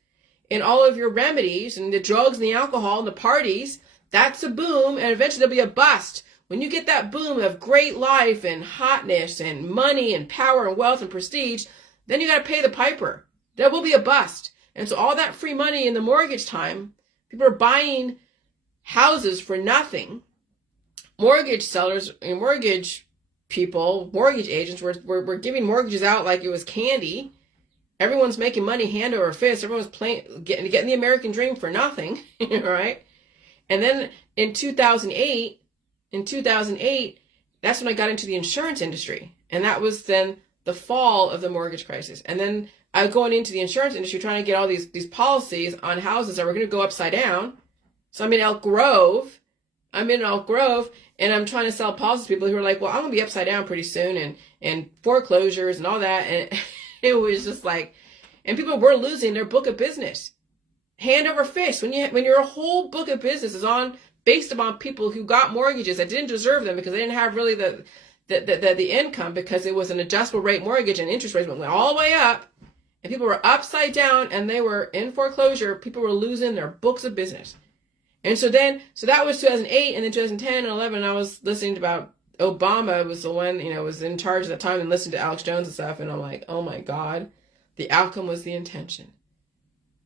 and all of your remedies and the drugs and the alcohol and the parties, that's a boom. And eventually there'll be a bust. When you get that boom of great life and hotness and money and power and wealth and prestige, then you got to pay the piper. There will be a bust. And so all that free money in the mortgage time, people are buying houses for nothing. Mortgage sellers and mortgage people, mortgage agents were giving mortgages out like it was candy. Everyone's making money hand over fist. Everyone's getting the American dream for nothing, right? And then in 2008, that's when I got into the insurance industry. And that was then the fall of the mortgage crisis. And then I was going into the insurance industry trying to get all these policies on houses that were going to go upside down. So I'm in Elk Grove, and I'm trying to sell policies to people who are like, well, I'm going to be upside down pretty soon, and foreclosures and all that. And it was just like, and people were losing their book of business. Hand over fist. When your whole book of business is based upon people who got mortgages that didn't deserve them because they didn't have really the income, because it was an adjustable rate mortgage and interest rates went all the way up. And people were upside down and they were in foreclosure. People were losing their books of business. And so that was 2008, and then 2010 and 11, I was listening to about Obama was the one, was in charge at the time, and listening to Alex Jones and stuff. And I'm like, oh my God, the outcome was the intention.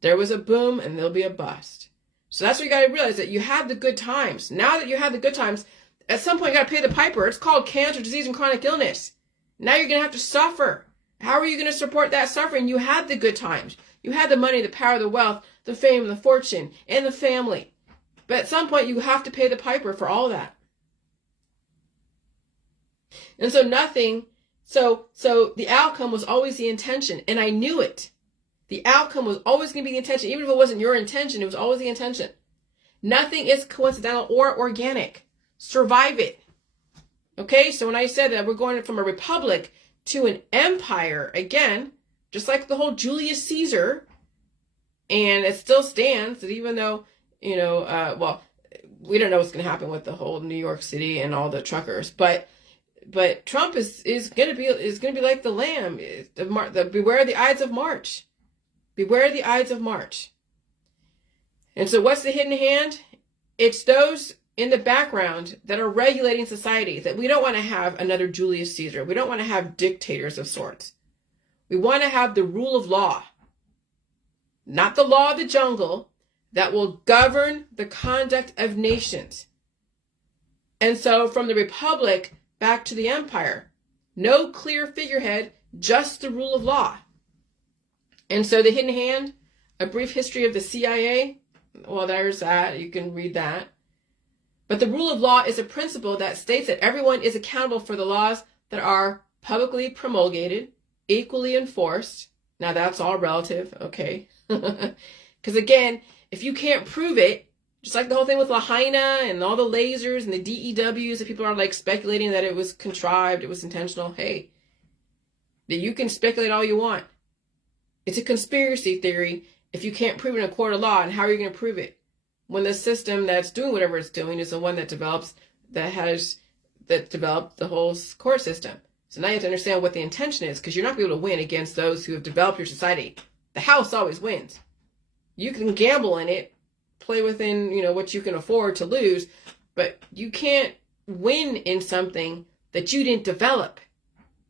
There was a boom and there'll be a bust. So that's what you got to realize, that you had the good times. Now that you have the good times, at some point you got to pay the piper. It's called cancer, disease, and chronic illness. Now you're going to have to suffer. How are you going to support that suffering? You had the good times. You had the money, the power, the wealth, the fame, the fortune, and the family. But at some point, you have to pay the piper for all that. And so the outcome was always the intention. And I knew it. The outcome was always going to be the intention. Even if it wasn't your intention, it was always the intention. Nothing is coincidental or organic. Survive it. Okay, so when I said that we're going from a republic to an empire, again, just like the whole Julius Caesar, and it still stands, that even though, we don't know what's going to happen with the whole New York City and all the truckers, but Trump is going to be like the lamb. Beware the Ides of March. Beware the Ides of March. And so what's the hidden hand? It's those in the background that are regulating society, that we don't want to have another Julius Caesar. We don't want to have dictators of sorts. We want to have the rule of law, not the law of the jungle, that will govern the conduct of nations. And so from the Republic back to the empire, no clear figurehead, just the rule of law. And so the hidden hand, a brief history of the CIA, well, there's that. You can read that. But the rule of law is a principle that states that everyone is accountable for the laws that are publicly promulgated, equally enforced. Now that's all relative, okay? Because again, if you can't prove it, just like the whole thing with Lahaina and all the lasers and the DEWs, that people are like speculating that it was contrived, it was intentional. Hey, you can speculate all you want. It's a conspiracy theory if you can't prove it in a court of law. And how are you going to prove it when the system that's doing whatever it's doing is the one that developed the whole court system? So now you have to understand what the intention is, because you're not going to be able to win against those who have developed your society. The house always wins. You can gamble in it, play within, what you can afford to lose, but you can't win in something that you didn't develop.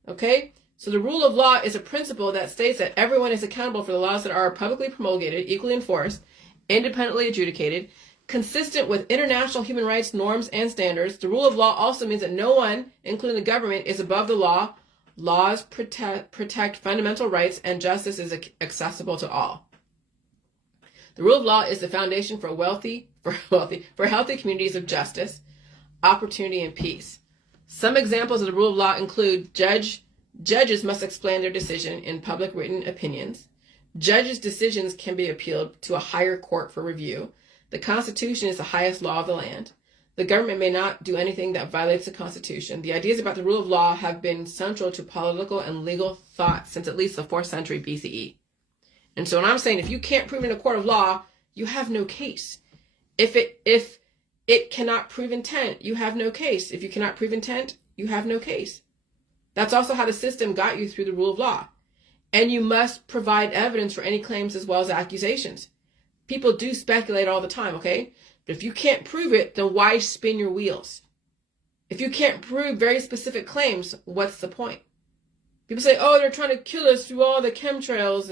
Okay? So the rule of law is a principle that states that everyone is accountable for the laws that are publicly promulgated, equally enforced, independently adjudicated, consistent with international human rights norms and standards. The rule of law also means that no one, including the government, is above the law. Laws protect fundamental rights, and justice is accessible to all. The rule of law is the foundation for healthy communities of justice, opportunity, and peace. Some examples of the rule of law include judges must explain their decision in public written opinions. Judges' decisions can be appealed to a higher court for review. The Constitution is the highest law of the land. The government may not do anything that violates the Constitution. The ideas about the rule of law have been central to political and legal thought since at least the 4th century BCE. And so when I'm saying if you can't prove in a court of law, you have no case. If it cannot prove intent, you have no case. If you cannot prove intent, you have no case. That's also how the system got you through the rule of law. And you must provide evidence for any claims as well as accusations. People do speculate all the time, okay? But if you can't prove it, then why spin your wheels? If you can't prove very specific claims, what's the point? People say, oh, they're trying to kill us through all the chemtrails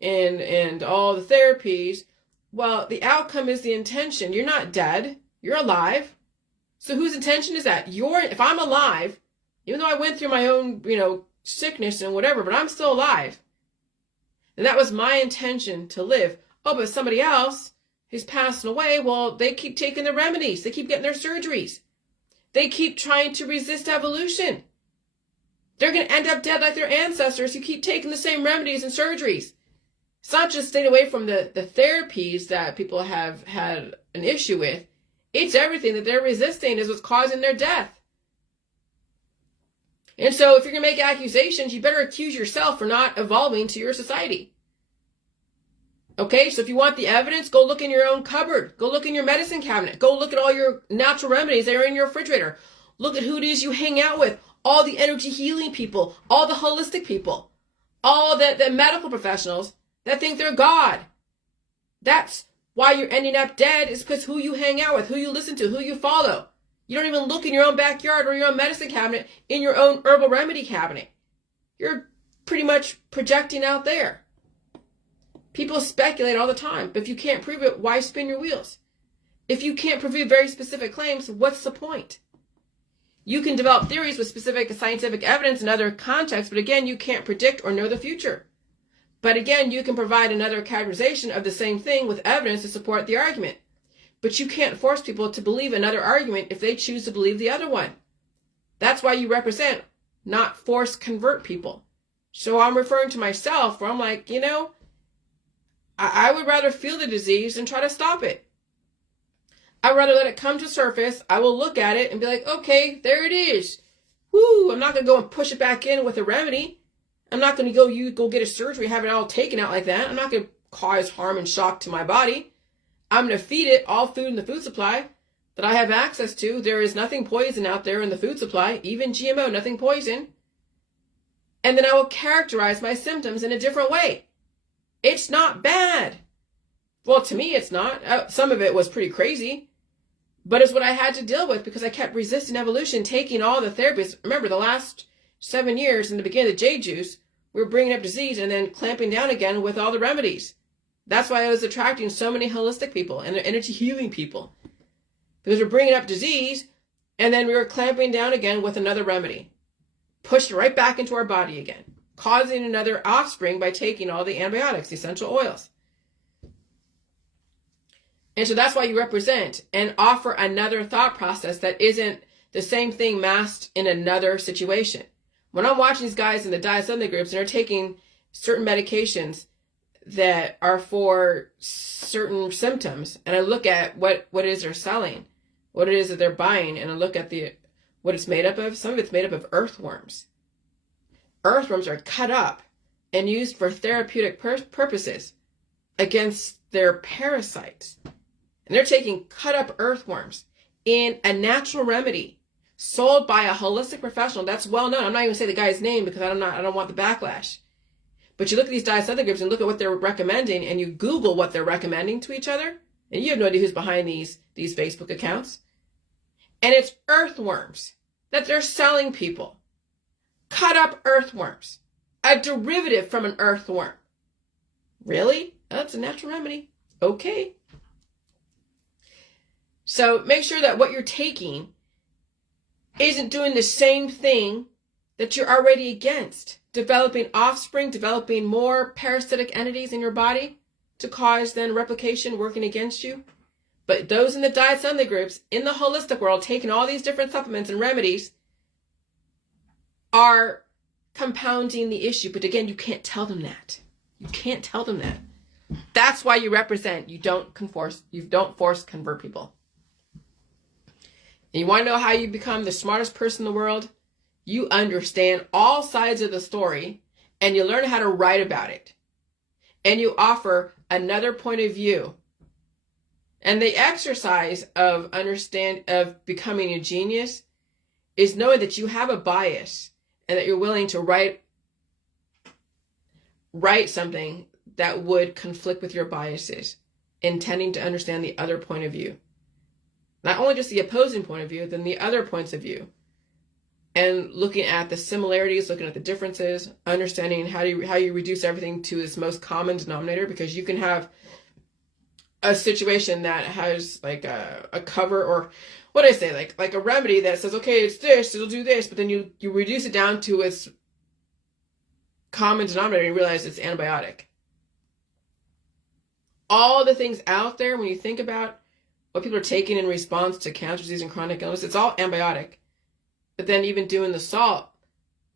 and all the therapies. Well, the outcome is the intention. You're not dead. You're alive. So whose intention is that? If I'm alive, even though I went through my own, sickness and whatever, but I'm still alive. And that was my intention to live. Oh, but somebody else who's passing away, well, they keep taking the remedies. They keep getting their surgeries. They keep trying to resist evolution. They're going to end up dead like their ancestors who keep taking the same remedies and surgeries. It's not just staying away from the therapies that people have had an issue with. It's everything that they're resisting is what's causing their death. And so if you're going to make accusations, you better accuse yourself for not evolving to your society. Okay, so if you want the evidence, go look in your own cupboard. Go look in your medicine cabinet. Go look at all your natural remedies that are in your refrigerator. Look at who it is you hang out with. All the energy healing people, all the holistic people, all the medical professionals that think they're God. That's why you're ending up dead, is because who you hang out with, who you listen to, who you follow. You don't even look in your own backyard or your own medicine cabinet, in your own herbal remedy cabinet. You're pretty much projecting out there. People speculate all the time, but if you can't prove it, why spin your wheels? If you can't prove very specific claims, what's the point? You can develop theories with specific scientific evidence in other contexts, but again, you can't predict or know the future. But again, you can provide another characterization of the same thing with evidence to support the argument. But you can't force people to believe another argument if they choose to believe the other one. That's why you represent, not force convert people. So I'm referring to myself where I'm like, I would rather feel the disease than try to stop it. I'd rather let it come to surface. I will look at it and be like, okay, there it is. Woo, I'm not going to go and push it back in with a remedy. I'm not going to go get a surgery, have it all taken out like that. I'm not going to cause harm and shock to my body. I'm going to feed it all food in the food supply. that I have access to. There is nothing poison out there in the food supply, even GMO, nothing poison. And then I will characterize my symptoms in a different way. It's not bad. Well, to me, it's not. Some of it was pretty crazy, but it's what I had to deal with because I kept resisting evolution, taking all the therapies. Remember, the last 7 years in the beginning of the J juice, we were bringing up disease and then clamping down again with all the remedies. That's why I was attracting so many holistic people and energy healing people, because we're bringing up disease and then we were clamping down again with another remedy, pushed right back into our body again, causing another offspring by taking all the antibiotics, the essential oils. And so that's why you represent and offer another thought process that isn't the same thing masked in another situation. When I'm watching these guys in the diet supplement groups and they're taking certain medications that are for certain symptoms, and I look at what it is they're selling, what it is that they're buying, and I look at what it's made up of. Some of it's made up of earthworms. Earthworms are cut up and used for therapeutic purposes against their parasites. And they're taking cut up earthworms in a natural remedy sold by a holistic professional that's well known. I'm not even going to say the guy's name because I don't want the backlash. But you look at these diet supplement groups and look at what they're recommending, and you Google what they're recommending to each other, and you have no idea who's behind these Facebook accounts. And it's earthworms that they're selling people. Cut up earthworms. A derivative from an earthworm. Really? That's a natural remedy. Okay. So make sure that what you're taking isn't doing the same thing that you're already against. Developing offspring, developing more parasitic entities in your body to cause then replication working against you. But those in the diet supplement groups, in the holistic world, taking all these different supplements and remedies are compounding the issue. But again, you can't tell them that. You can't tell them that. That's why you represent. You don't force convert people. And you want to know how you become the smartest person in the world? You understand all sides of the story and you learn how to write about it. And you offer another point of view. And the exercise of becoming a genius is knowing that you have a bias and that you're willing to write something that would conflict with your biases, intending to understand the other point of view. Not only just the opposing point of view, then the other points of view. And looking at the similarities, looking at the differences, understanding how you reduce everything to its most common denominator, because you can have a situation that has like a cover, or what do I say, like a remedy that says, okay, it's this, it'll do this, but then you reduce it down to its common denominator and you realize it's antibiotic. All the things out there, when you think about what people are taking in response to cancer disease and chronic illness, it's all antibiotic. But then even doing the salt,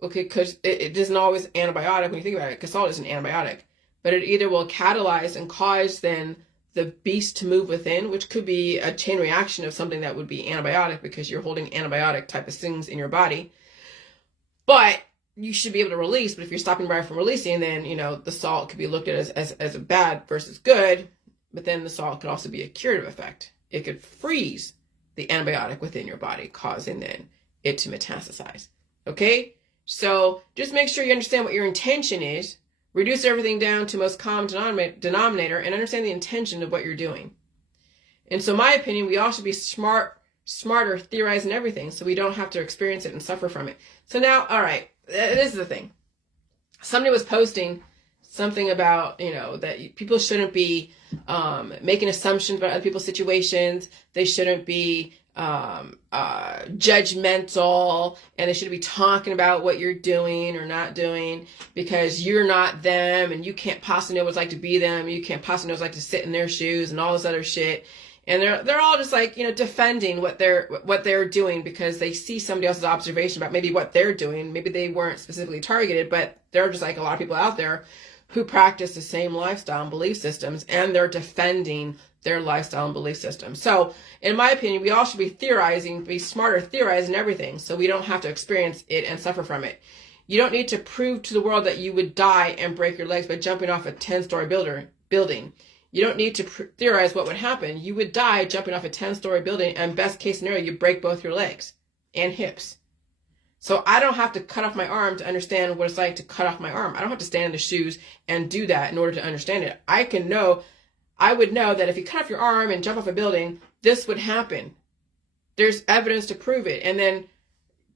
okay, because it isn't always antibiotic when you think about it, because salt isn't antibiotic. But it either will catalyze and cause then the beast to move within, which could be a chain reaction of something that would be antibiotic because you're holding antibiotic type of things in your body. But you should be able to release. But if you're stopping right from releasing, then, the salt could be looked at as a bad versus good. But then the salt could also be a curative effect. It could freeze the antibiotic within your body, causing then it to metastasize. Okay? So just make sure you understand what your intention is. Reduce everything down to most common denominator and understand the intention of what you're doing. And so my opinion, we all should be smarter, theorizing everything so we don't have to experience it and suffer from it. So now, all right, this is the thing. Somebody was posting something about, that people shouldn't be making assumptions about other people's situations. They shouldn't be judgmental, and they shouldn't be talking about what you're doing or not doing because you're not them and you can't possibly know what it's like to be them. You can't possibly know what it's like to sit in their shoes and all this other shit. And they're all just like, defending what they're doing because they see somebody else's observation about maybe what they're doing. Maybe they weren't specifically targeted, but they're just like a lot of people out there who practice the same lifestyle and belief systems, and they're defending their lifestyle and belief system. So in my opinion, we all should be theorizing, be smarter theorizing everything so we don't have to experience it and suffer from it. You don't need to prove to the world that you would die and break your legs by jumping off a 10-story building. You don't need to theorize what would happen. You would die jumping off a 10-story building, and best case scenario, you break both your legs and hips. So I don't have to cut off my arm to understand what it's like to cut off my arm. I don't have to stand in the shoes and do that in order to understand it. I would know that if you cut off your arm and jump off a building, this would happen. There's evidence to prove it. And then,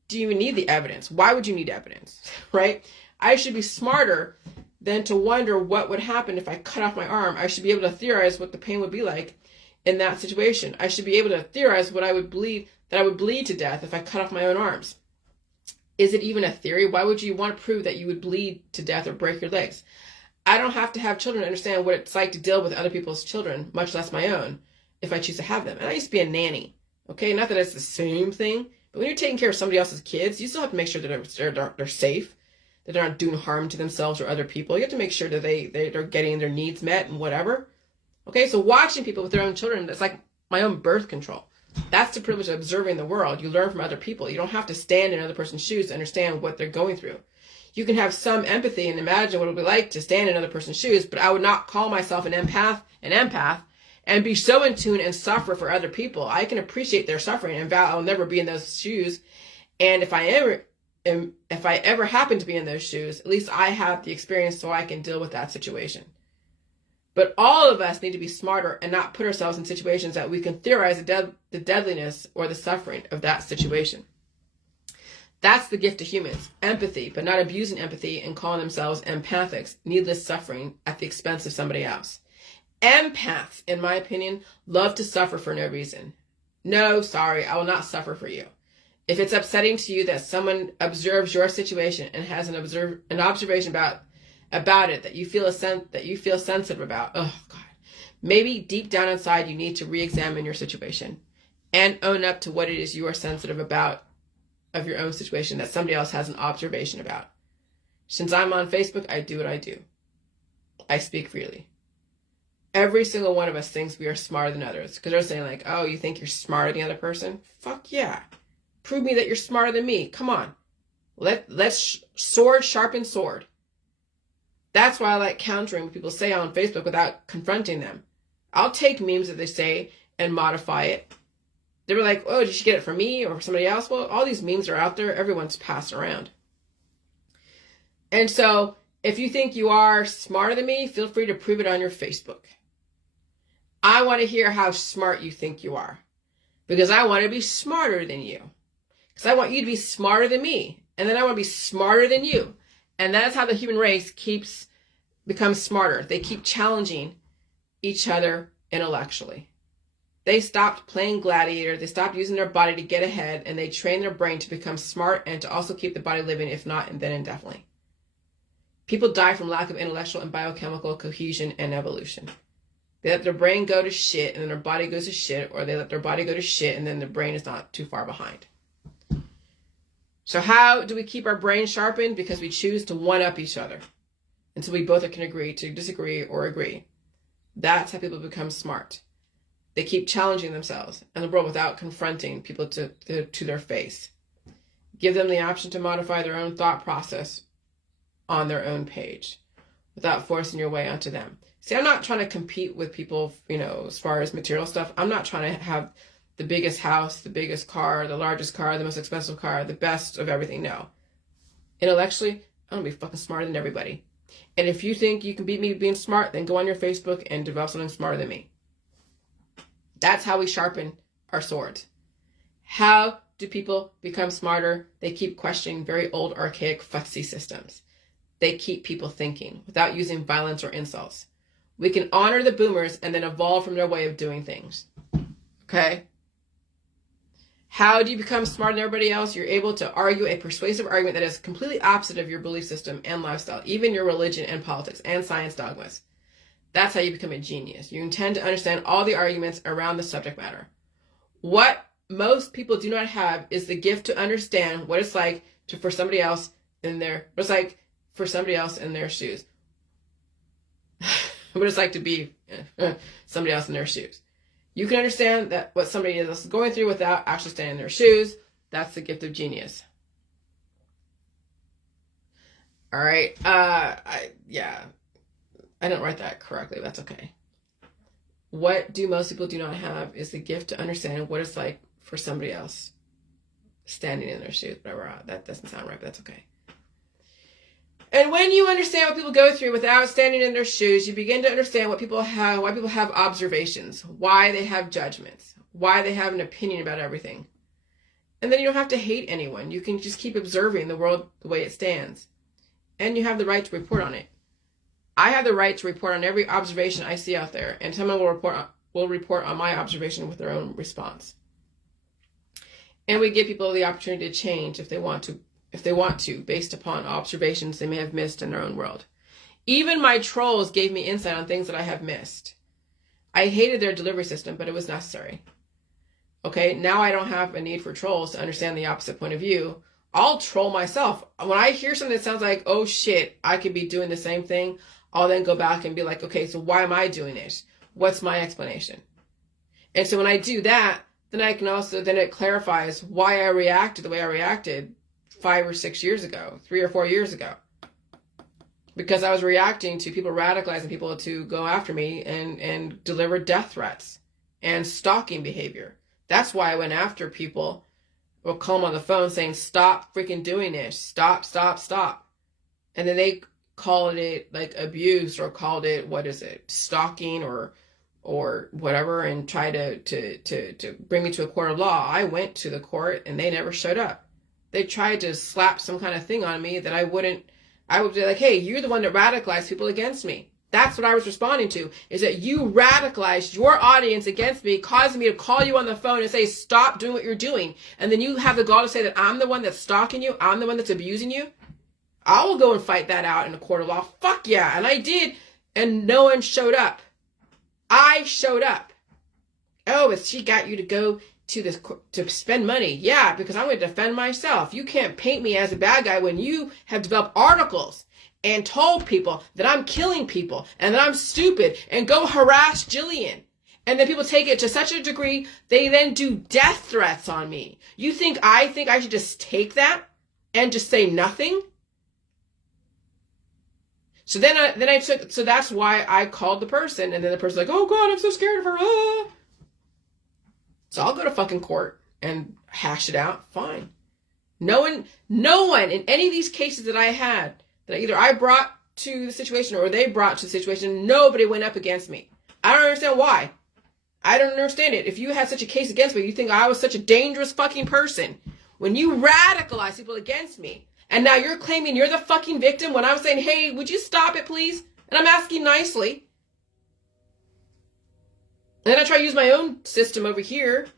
do you even need the evidence? Why would you need evidence, right? I should be smarter than to wonder what would happen if I cut off my arm. I should be able to theorize what the pain would be like in that situation. I should be able to theorize what I would bleed, that I would bleed to death if I cut off my own arms. Is it even a theory? Why would you want to prove that you would bleed to death or break your legs? I don't have to have children to understand what it's like to deal with other people's children, much less my own, if I choose to have them. And I used to be a nanny, okay? Not that it's the same thing, but when you're taking care of somebody else's kids, you still have to make sure that they're safe, that they're not doing harm to themselves or other people. You have to make sure that they're getting their needs met and whatever. Okay, so watching people with their own children, that's like my own birth control. That's the privilege of observing the world. You learn from other people. You don't have to stand in another person's shoes to understand what they're going through. You can have some empathy and imagine what it would be like to stand in another person's shoes, but I would not call myself an empath, and be so in tune and suffer for other people. I can appreciate their suffering and vow I'll never be in those shoes. And if I ever happen to be in those shoes, at least I have the experience so I can deal with that situation. But all of us need to be smarter and not put ourselves in situations that we can theorize the deadliness or the suffering of that situation. That's the gift of humans, empathy, but not abusing empathy and calling themselves empathics, needless suffering at the expense of somebody else. Empaths, in my opinion, love to suffer for no reason. No, sorry, I will not suffer for you. If it's upsetting to you that someone observes your situation and has an observation about it that you feel sensitive about, oh God, maybe deep down inside you need to re-examine your situation and own up to what it is you are sensitive about of your own situation that somebody else has an observation about. Since I'm on Facebook, I do what I do. I speak freely. Every single one of us thinks we are smarter than others because they're saying like, oh, you think you're smarter than the other person? Fuck yeah. Prove me that you're smarter than me. Come on. Let's sword sharpen sword. That's why I like countering what people say on Facebook without confronting them. I'll take memes that they say and modify it. They were like, oh, did you get it from me or somebody else? Well, all these memes are out there. Everyone's passed around. And so if you think you are smarter than me, feel free to prove it on your Facebook. I want to hear how smart you think you are because I want to be smarter than you. Because I want you to be smarter than me. And then I want to be smarter than you. And that's how the human race becomes smarter. They keep challenging each other intellectually. They stopped playing gladiator. They stopped using their body to get ahead. And they train their brain to become smart and to also keep the body living, if not, and then indefinitely. People die from lack of intellectual and biochemical cohesion and evolution. They let their brain go to shit and then their body goes to shit, or they let their body go to shit and then their brain is not too far behind. So how do we keep our brain sharpened? Because we choose to one-up each other until we both can agree to disagree or agree. That's how people become smart. They keep challenging themselves and the world without confronting people to their face. Give them the option to modify their own thought process on their own page without forcing your way onto them. See, I'm not trying to compete with people, as far as material stuff. I'm not trying to have the biggest house, the biggest car, the largest car, the most expensive car, the best of everything. No. Intellectually, I'm going to be fucking smarter than everybody. And if you think you can beat me being smart, then go on your Facebook and develop something smarter than me. That's how we sharpen our swords. How do people become smarter? They keep questioning very old, archaic, fussy systems. They keep people thinking without using violence or insults. We can honor the boomers and then evolve from their way of doing things. Okay? How do you become smarter than everybody else? You're able to argue a persuasive argument that is completely opposite of your belief system and lifestyle, even your religion and politics and science dogmas. That's how you become a genius. You intend to understand all the arguments around the subject matter. What most people do not have is the gift to understand what it's like for somebody else in their shoes. What it's like to be somebody else in their shoes. You can understand that what somebody else is going through without actually standing in their shoes. That's the gift of genius. All right. I didn't write that correctly. That's okay. What do most people do not have is the gift to understand what it's like for somebody else standing in their shoes. Whatever. That doesn't sound right, but that's okay. And when you understand what people go through without standing in their shoes, you begin to understand what people have, why people have observations, why they have judgments, why they have an opinion about everything. And then you don't have to hate anyone. You can just keep observing the world the way it stands. And you have the right to report on it. I have the right to report on every observation I see out there, and someone will report on my observation with their own response. And we give people the opportunity to change if they want to, based upon observations they may have missed in their own world. Even my trolls gave me insight on things that I have missed. I hated their delivery system, but it was necessary. Okay, now I don't have a need for trolls to understand the opposite point of view. I'll troll myself. When I hear something that sounds like, oh shit, I could be doing the same thing, I'll then go back and be like, okay, so why am I doing it? What's my explanation? And so when I do that, then it clarifies why I reacted the way I reacted 5 or 6 years ago, 3 or 4 years ago. Because I was reacting to people radicalizing people to go after me and deliver death threats and stalking behavior. That's why I went after people or call them on the phone saying, stop freaking doing this. Stop, stop, stop. And then they called it like abuse or called it, stalking or whatever, and tried to bring me to a court of law. I went to the court and they never showed up. They tried to slap some kind of thing on me that I would be like, hey, you're the one that radicalized people against me. That's what I was responding to, is that you radicalized your audience against me, causing me to call you on the phone and say, stop doing what you're doing. And then you have the gall to say that I'm the one that's stalking you. I'm the one that's abusing you. I will go and fight that out in a court of law. Fuck yeah. And I did. And no one showed up. I showed up. Oh, but she got you to go to spend money. Yeah, because I'm going to defend myself. You can't paint me as a bad guy when you have developed articles and told people that I'm killing people and that I'm stupid and go harass Jillian. And then people take it to such a degree, they then do death threats on me. You think I should just take that and just say nothing? So so that's why I called the person, and then the person's like, oh God, I'm so scared of her. Ah. So I'll go to fucking court and hash it out. Fine. No one in any of these cases that I had, that either I brought to the situation or they brought to the situation, nobody went up against me. I don't understand why. I don't understand it. If you had such a case against me, you think I was such a dangerous fucking person. When you radicalize people against me, and now you're claiming you're the fucking victim when I'm saying, hey, would you stop it, please? And I'm asking nicely. And then I try to use my own system over here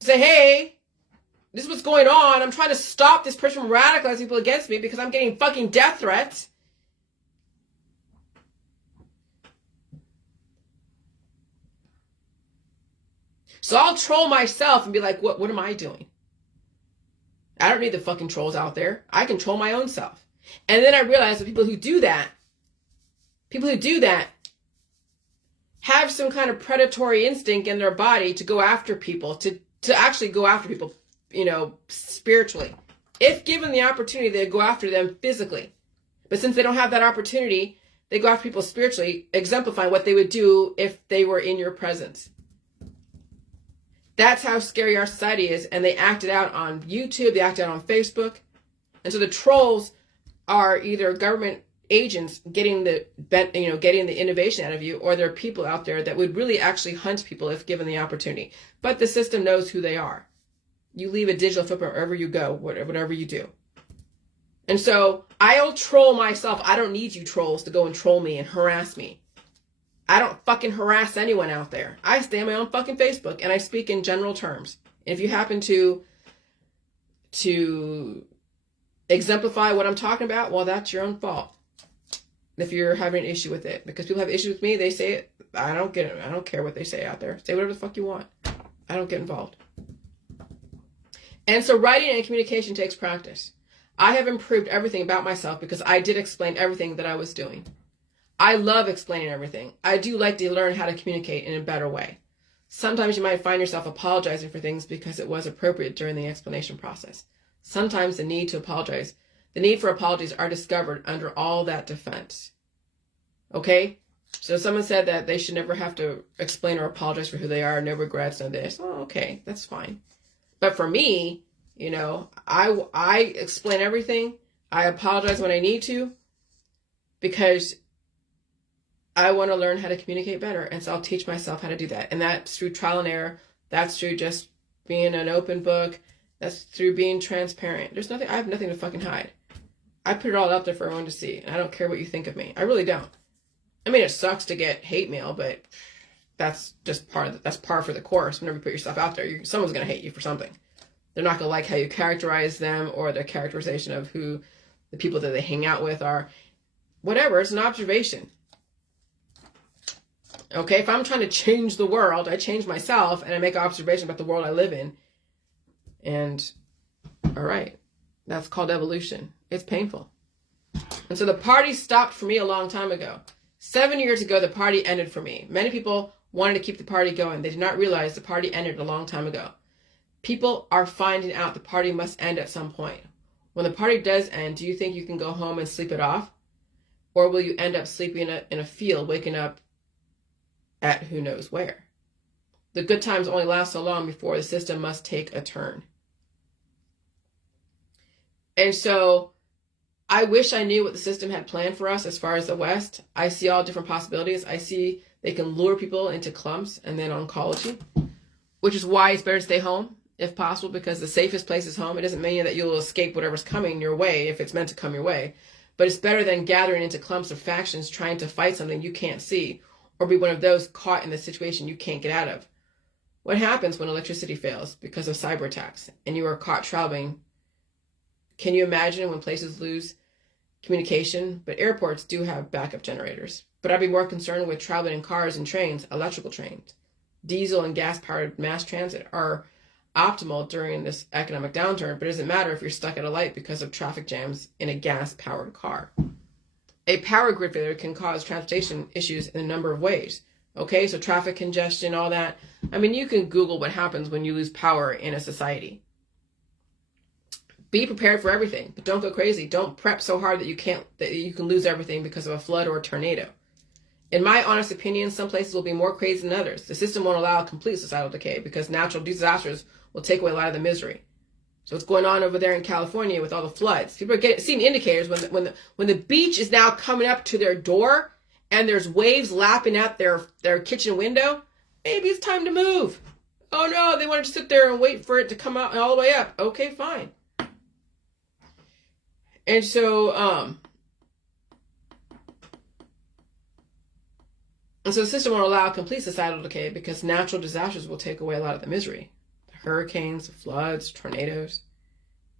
to say, hey, this is what's going on. I'm trying to stop this person from radicalizing people against me because I'm getting fucking death threats. So I'll troll myself and be like, what am I doing? I don't need the fucking trolls out there. I control my own self. And then I realized that people who do that have some kind of predatory instinct in their body to go after people, to actually go after people, spiritually. If given the opportunity, they go after them physically. But since they don't have that opportunity, they go after people spiritually, exemplifying what they would do if they were in your presence. That's how scary our society is, and they act it out on YouTube, they act it out on Facebook. And so the trolls are either government agents getting the innovation out of you, or there are people out there that would really actually hunt people if given the opportunity. But the system knows who they are. You leave a digital footprint wherever you go, whatever you do. And so I'll troll myself. I don't need you trolls to go and troll me and harass me. I don't fucking harass anyone out there. I stay on my own fucking Facebook and I speak in general terms. If you happen to exemplify what I'm talking about, well, that's your own fault. If you're having an issue with it, because people have issues with me, they say it. I don't get it. I don't care what they say out there. Say whatever the fuck you want. I don't get involved. And so writing and communication takes practice. I have improved everything about myself because I did explain everything that I was doing. I love explaining everything. I do like to learn how to communicate in a better way. Sometimes you might find yourself apologizing for things because it was appropriate during the explanation process. Sometimes the need for apologies are discovered under all that defense. Okay? So someone said that they should never have to explain or apologize for who they are, no regrets, no this. Oh, okay, that's fine. But for me, you know, I explain everything. I apologize when I need to because I want to learn how to communicate better. And so I'll teach myself how to do that. And that's through trial and error. That's through just being an open book. That's through being transparent. I have nothing to fucking hide. I put it all out there for everyone to see. And I don't care what you think of me. I really don't. I mean, it sucks to get hate mail, but that's just that's par for the course. Whenever you put yourself out there, someone's going to hate you for something. They're not going to like how you characterize them or their characterization of who the people that they hang out with are. Whatever, it's an observation. Okay, if I'm trying to change the world, I change myself and I make an observation about the world I live in. And, all right, that's called evolution. It's painful. And so the party stopped for me a long time ago. 7 years ago, the party ended for me. Many people wanted to keep the party going. They did not realize the party ended a long time ago. People are finding out the party must end at some point. When the party does end, do you think you can go home and sleep it off? Or will you end up sleeping in a field, waking up at who knows where? The good times only last so long before the system must take a turn. And so I wish I knew what the system had planned for us as far as the West. I see all different possibilities. I see they can lure people into clumps and then oncology, which is why it's better to stay home if possible, because the safest place is home. It doesn't mean that you'll escape whatever's coming your way if it's meant to come your way, but it's better than gathering into clumps of factions trying to fight something you can't see or be one of those caught in the situation you can't get out of. What happens when electricity fails because of cyber attacks and you are caught traveling? Can you imagine when places lose communication? But airports do have backup generators. But I'd be more concerned with traveling in cars and trains, electrical trains. Diesel and gas-powered mass transit are optimal during this economic downturn, but it doesn't matter if you're stuck at a light because of traffic jams in a gas-powered car. A power grid failure can cause transportation issues in a number of ways. Okay, so traffic congestion, all that. I mean, you can Google what happens when you lose power in a society. Be prepared for everything, but don't go crazy. Don't prep so hard that you can lose everything because of a flood or a tornado. In my honest opinion, some places will be more crazy than others. The system won't allow complete societal decay because natural disasters will take away a lot of the misery. So what's going on over there in California with all the floods? People are seeing indicators when the beach is now coming up to their door and there's waves lapping at their kitchen window. Maybe it's time to move. Oh no, they wanted to sit there and wait for it to come out and all the way up. Okay, fine. And so, the system won't allow complete societal decay because natural disasters will take away a lot of the misery. Hurricanes, floods, tornadoes.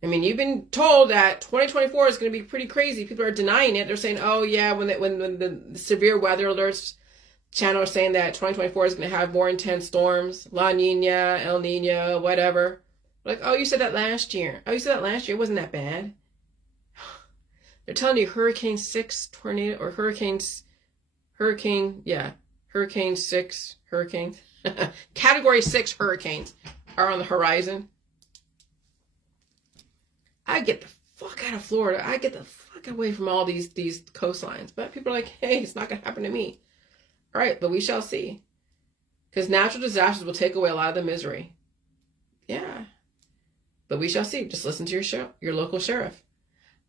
I mean, you've been told that 2024 is going to be pretty crazy. People are denying it. They're saying, oh yeah, when the severe weather alerts channel are saying that 2024 is going to have more intense storms, La Nina, El Nino, whatever. Like, oh, you said that last year. Oh, you said that last year. It wasn't that bad. They're telling you Hurricane 6 tornado or Hurricane 6 hurricanes. Category 6 hurricanes are on the horizon. I get the fuck out of Florida. I get the fuck away from all these coastlines. But people are like, hey, it's not going to happen to me. All right, but we shall see. Because natural disasters will take away a lot of the misery. Yeah. But we shall see. Just listen to your local sheriff.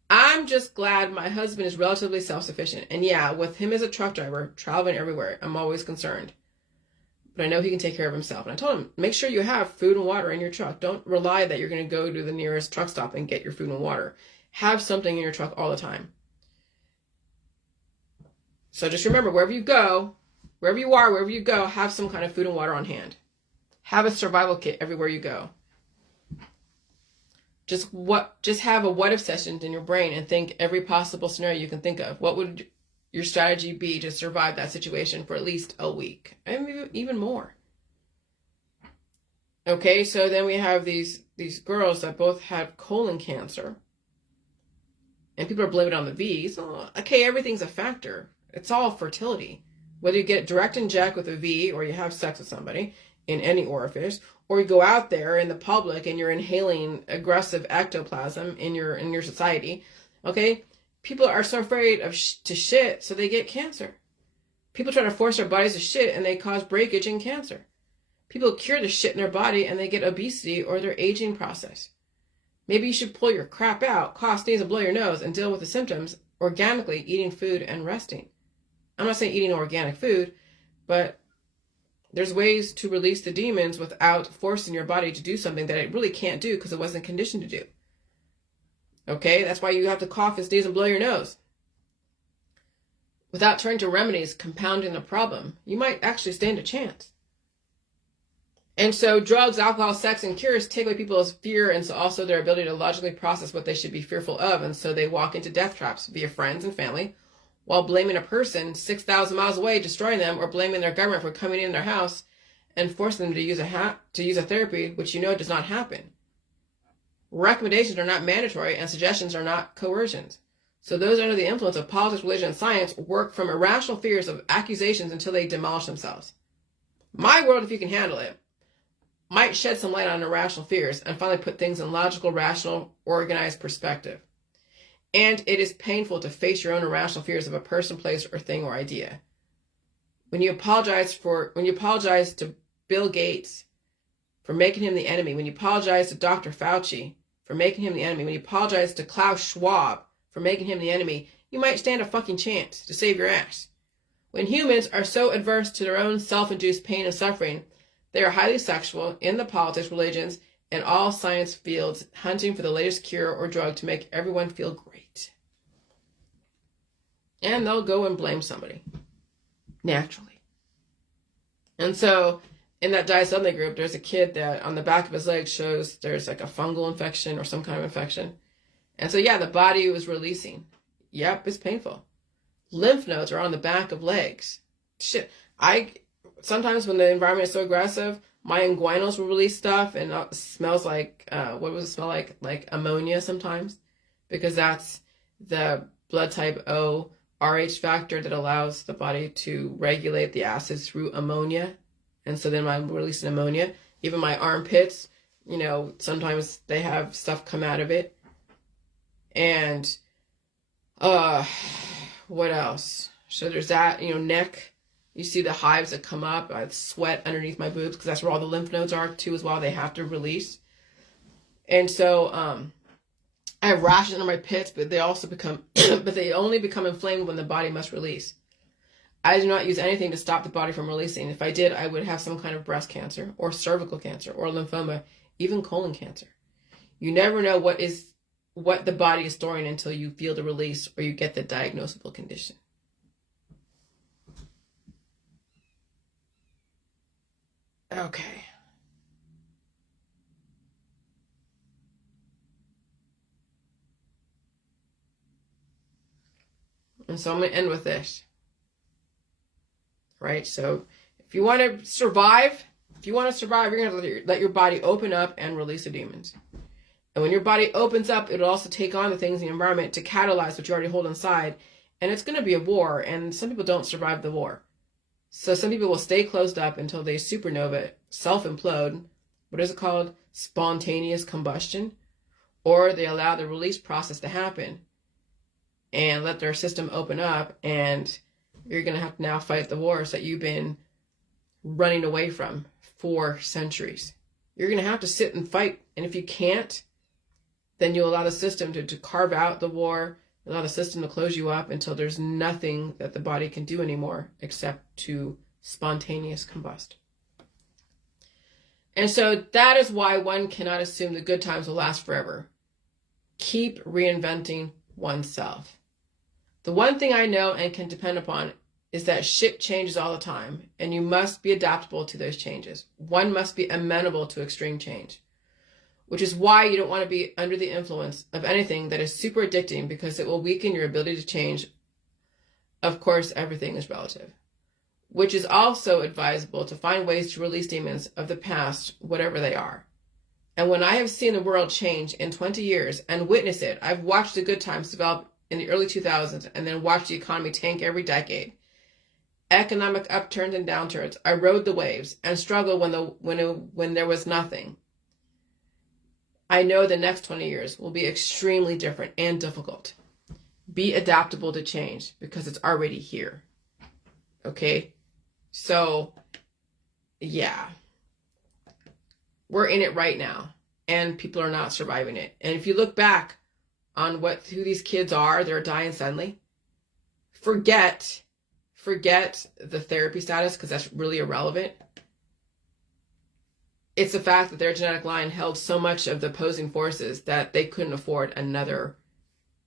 I'm just glad my husband is relatively self-sufficient. And yeah, with him as a truck driver, traveling everywhere, I'm always concerned. But I know he can take care of himself. And I told him, make sure you have food and water in your truck. Don't rely that you're going to go to the nearest truck stop and get your food and water. Have something in your truck all the time. So just remember, wherever you go, wherever you are, wherever you go, have some kind of food and water on hand. Have a survival kit everywhere you go. Just have a what if session in your brain and think every possible scenario you can think of. What would your strategy be to survive that situation for at least a week? And maybe even more. Okay, so then we have these girls that both had colon cancer. And people are blaming it on the V's. Oh, okay, everything's a factor. It's all fertility. Whether you get direct inject with a V or you have sex with somebody in any orifice, or you go out there in the public and you're inhaling aggressive ectoplasm in your society, okay? People are so afraid to shit, so they get cancer. People try to force their bodies to shit and they cause breakage and cancer. People cure the shit in their body and they get obesity or their aging process. Maybe you should pull your crap out, cough, sneeze, and blow your nose and deal with the symptoms organically, eating food and resting. I'm not saying eating organic food, but there's ways to release the demons without forcing your body to do something that it really can't do because it wasn't conditioned to do. Okay, that's why you have to cough and sneeze and blow your nose. Without turning to remedies compounding the problem, you might actually stand a chance. And so drugs, alcohol, sex, and cures take away people's fear and so also their ability to logically process what they should be fearful of. And so they walk into death traps via friends and family while blaming a person 6,000 miles away, destroying them, or blaming their government for coming in their house and forcing them to use a therapy, which you know does not happen. Recommendations are not mandatory and suggestions are not coercions. So those under the influence of politics, religion, and science work from irrational fears of accusations until they demolish themselves. My world, if you can handle it, might shed some light on irrational fears and finally put things in logical, rational, organized perspective. And it is painful to face your own irrational fears of a person, place, or thing or idea. When you apologize to Bill Gates for making him the enemy, when you apologize to Dr. Fauci for making him the enemy, when you apologize to Klaus Schwab for making him the enemy, you might stand a fucking chance to save your ass. When humans are so adverse to their own self-induced pain and suffering, they are highly sexual in the politics, religions, and all science fields, hunting for the latest cure or drug to make everyone feel great. And they'll go and blame somebody. Naturally. And so, in that Die Suddenly group, there's a kid that on the back of his leg shows there's like a fungal infection or some kind of infection. And so, yeah, the body was releasing. Yep, it's painful. Lymph nodes are on the back of legs. Shit. Sometimes when the environment is so aggressive, my inguinals will release stuff and it smells like, what does it smell like? Like ammonia sometimes. Because that's the blood type O RH factor that allows the body to regulate the acids through ammonia. And so then I'm releasing ammonia. Even my armpits, sometimes they have stuff come out of it. And what else? So there's that, neck. You see the hives that come up. I sweat underneath my boobs because that's where all the lymph nodes are too as well. They have to release. And so I have rashes under my pits, but they only become inflamed when the body must release. I do not use anything to stop the body from releasing. If I did, I would have some kind of breast cancer or cervical cancer or lymphoma, even colon cancer. You never know what the body is storing until you feel the release or you get the diagnosable condition. Okay. And so I'm going to end with this. Right? So if you want to survive, you're going to have to let your body open up and release the demons. And when your body opens up, it'll also take on the things in the environment to catalyze what you already hold inside. And it's going to be a war. And some people don't survive the war. So some people will stay closed up until they supernova, self-implode. What is it called? Spontaneous combustion. Or they allow the release process to happen and let their system open up. And you're going to have to now fight the wars that you've been running away from for centuries. You're going to have to sit and fight. And if you can't, then you allow the system to carve out the war, allow the system to close you up until there's nothing that the body can do anymore except to spontaneous combust. And so that is why one cannot assume the good times will last forever. Keep reinventing oneself. The one thing I know and can depend upon is that shit changes all the time, and you must be adaptable to those changes. One must be amenable to extreme change, which is why you don't want to be under the influence of anything that is super addicting because it will weaken your ability to change. Of course, everything is relative, which is also advisable to find ways to release demons of the past, whatever they are. And when I have seen the world change in 20 years and witnessed it, I've watched the good times develop in the early 2000s and then watched the economy tank every decade. Economic upturns and downturns. I rode the waves and struggled when there was nothing. I know the next 20 years will be extremely different and difficult. Be adaptable to change because it's already here. Okay? So, yeah. We're in it right now, and people are not surviving it. And if you look back on who these kids are, they're dying suddenly. Forget the therapy status, because that's really irrelevant. It's the fact that their genetic line held so much of the opposing forces that they couldn't afford another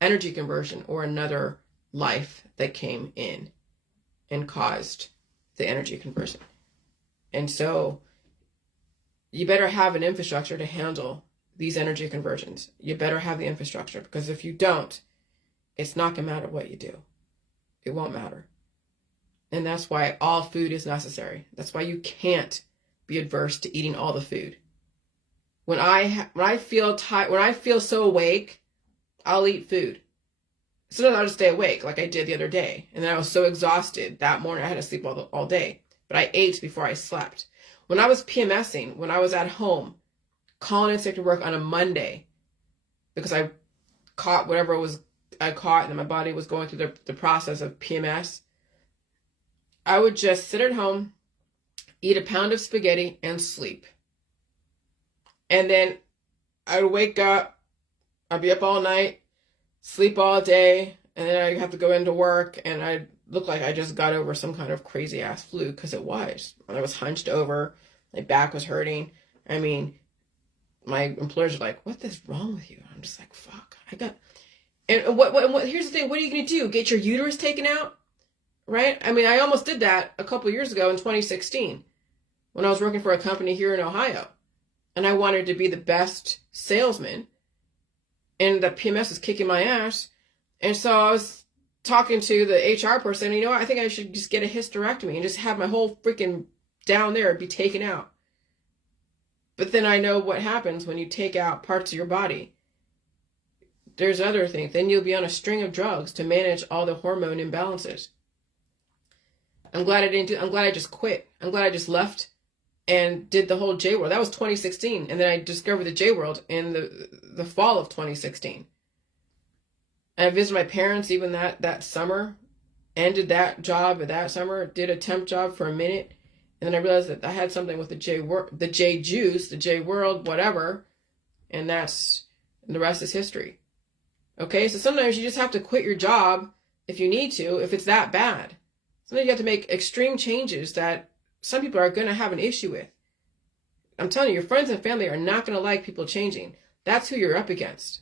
energy conversion or another life that came in and caused the energy conversion. And so you better have an infrastructure to handle these energy conversions. You better have the infrastructure, because if you don't, it's not going to matter what you do. It won't matter. And that's why all food is necessary. That's why you can't be adverse to eating all the food. When I feel tired, when I feel so awake, I'll eat food. Sometimes I'll just stay awake, like I did the other day. And then I was so exhausted that morning, I had to sleep all day. But I ate before I slept. When I was PMSing, when I was at home, calling in sick to work on a Monday, because I caught whatever I caught, and my body was going through the process of PMS, I would just sit at home, eat a pound of spaghetti, and sleep. And then I would wake up, I'd be up all night, sleep all day, and then I'd have to go into work, and I'd look like I just got over some kind of crazy ass flu, because it was. I was hunched over, my back was hurting. I mean, my employers are like, what is wrong with you? I'm just like, fuck. And what here's the thing, what are you going to do? Get your uterus taken out? Right? I mean, I almost did that a couple years ago in 2016 when I was working for a company here in Ohio. And I wanted to be the best salesman. And the PMS was kicking my ass. And so I was talking to the HR person, you know what, I think I should just get a hysterectomy and just have my whole freaking down there be taken out. But then I know what happens when you take out parts of your body. There's other things. Then you'll be on a string of drugs to manage all the hormone imbalances. I'm glad I just quit. I'm glad I just left and did the whole J World. That was 2016. And then I discovered the J World in the fall of 2016. I visited my parents even that summer, ended that job that summer, did a temp job for a minute, and then I realized that I had something with the J juice, the J World, whatever, and the rest is history. Okay, so sometimes you just have to quit your job if you need to, if it's that bad. Sometimes you have to make extreme changes that some people are going to have an issue with. I'm telling you, your friends and family are not going to like people changing. That's who you're up against.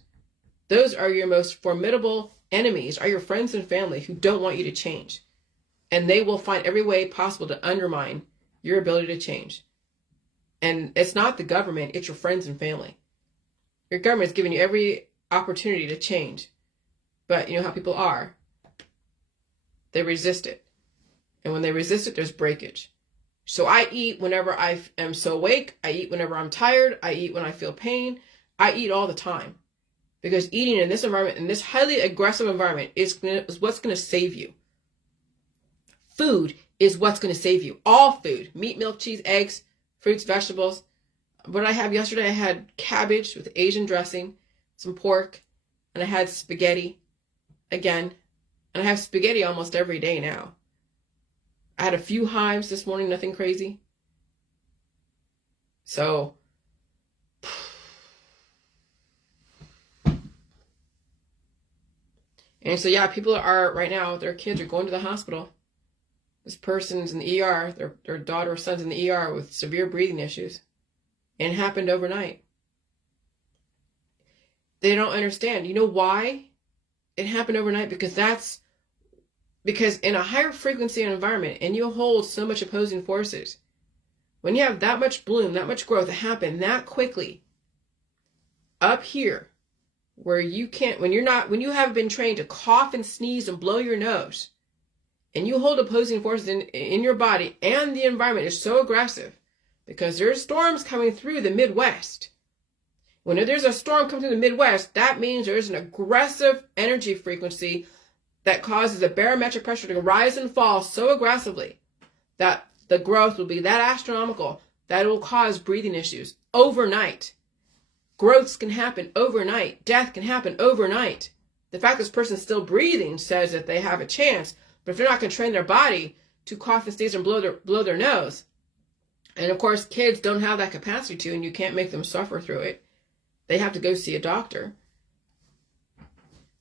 Those are your most formidable enemies, are your friends and family who don't want you to change. And they will find every way possible to undermine your ability to change. And it's not the government, it's your friends and family. Your government is giving you every opportunity to change. But you know how people are. They resist it. And when they resist it, there's breakage. So I eat whenever I am so awake. I eat whenever I'm tired. I eat when I feel pain. I eat all the time. Because eating in this environment, in this highly aggressive environment, is what's going to save you. Food is what's going to save you. All food. Meat, milk, cheese, eggs, fruits, vegetables. What did I have yesterday? I had cabbage with Asian dressing, some pork, and I had spaghetti again. And I have spaghetti almost every day now. I had a few hives this morning, nothing crazy. So, and so yeah, people are right now, their kids are going to the hospital. This person's in the ER, their daughter or son's in the ER with severe breathing issues. And it happened overnight. They don't understand. You know why it happened overnight? Because in a higher frequency environment, and you hold so much opposing forces, when you have that much bloom, that much growth happen that quickly, up here, where you can't, when you have been trained to cough and sneeze and blow your nose, and you hold opposing forces in your body, and the environment is so aggressive, because there's storms coming through the Midwest. When there's a storm coming through the Midwest, that means there's an aggressive energy frequency that causes the barometric pressure to rise and fall so aggressively that the growth will be that astronomical that it will cause breathing issues overnight. Growths can happen overnight. Death can happen overnight. The fact this person's still breathing says that they have a chance, but if they're not going to train their body to cough and sneeze and blow their nose. And of course, kids don't have that capacity to, and you can't make them suffer through it. They have to go see a doctor.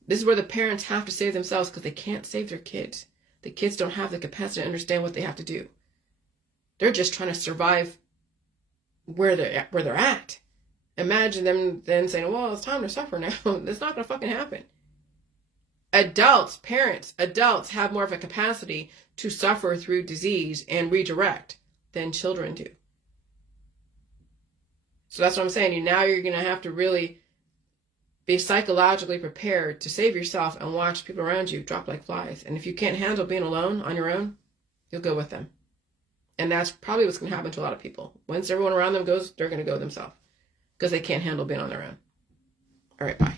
This is where the parents have to save themselves because they can't save their kids. The kids don't have the capacity to understand what they have to do. They're just trying to survive where they're at. Imagine them then saying, well, it's time to suffer now. That's not going to fucking happen. Adults, parents, adults have more of a capacity to suffer through disease and redirect than children do. So that's what I'm saying. Now you're going to have to really be psychologically prepared to save yourself and watch people around you drop like flies. And if you can't handle being alone on your own, you'll go with them. And that's probably what's going to happen to a lot of people. Once everyone around them goes, they're going to go themselves because they can't handle being on their own. All right, bye.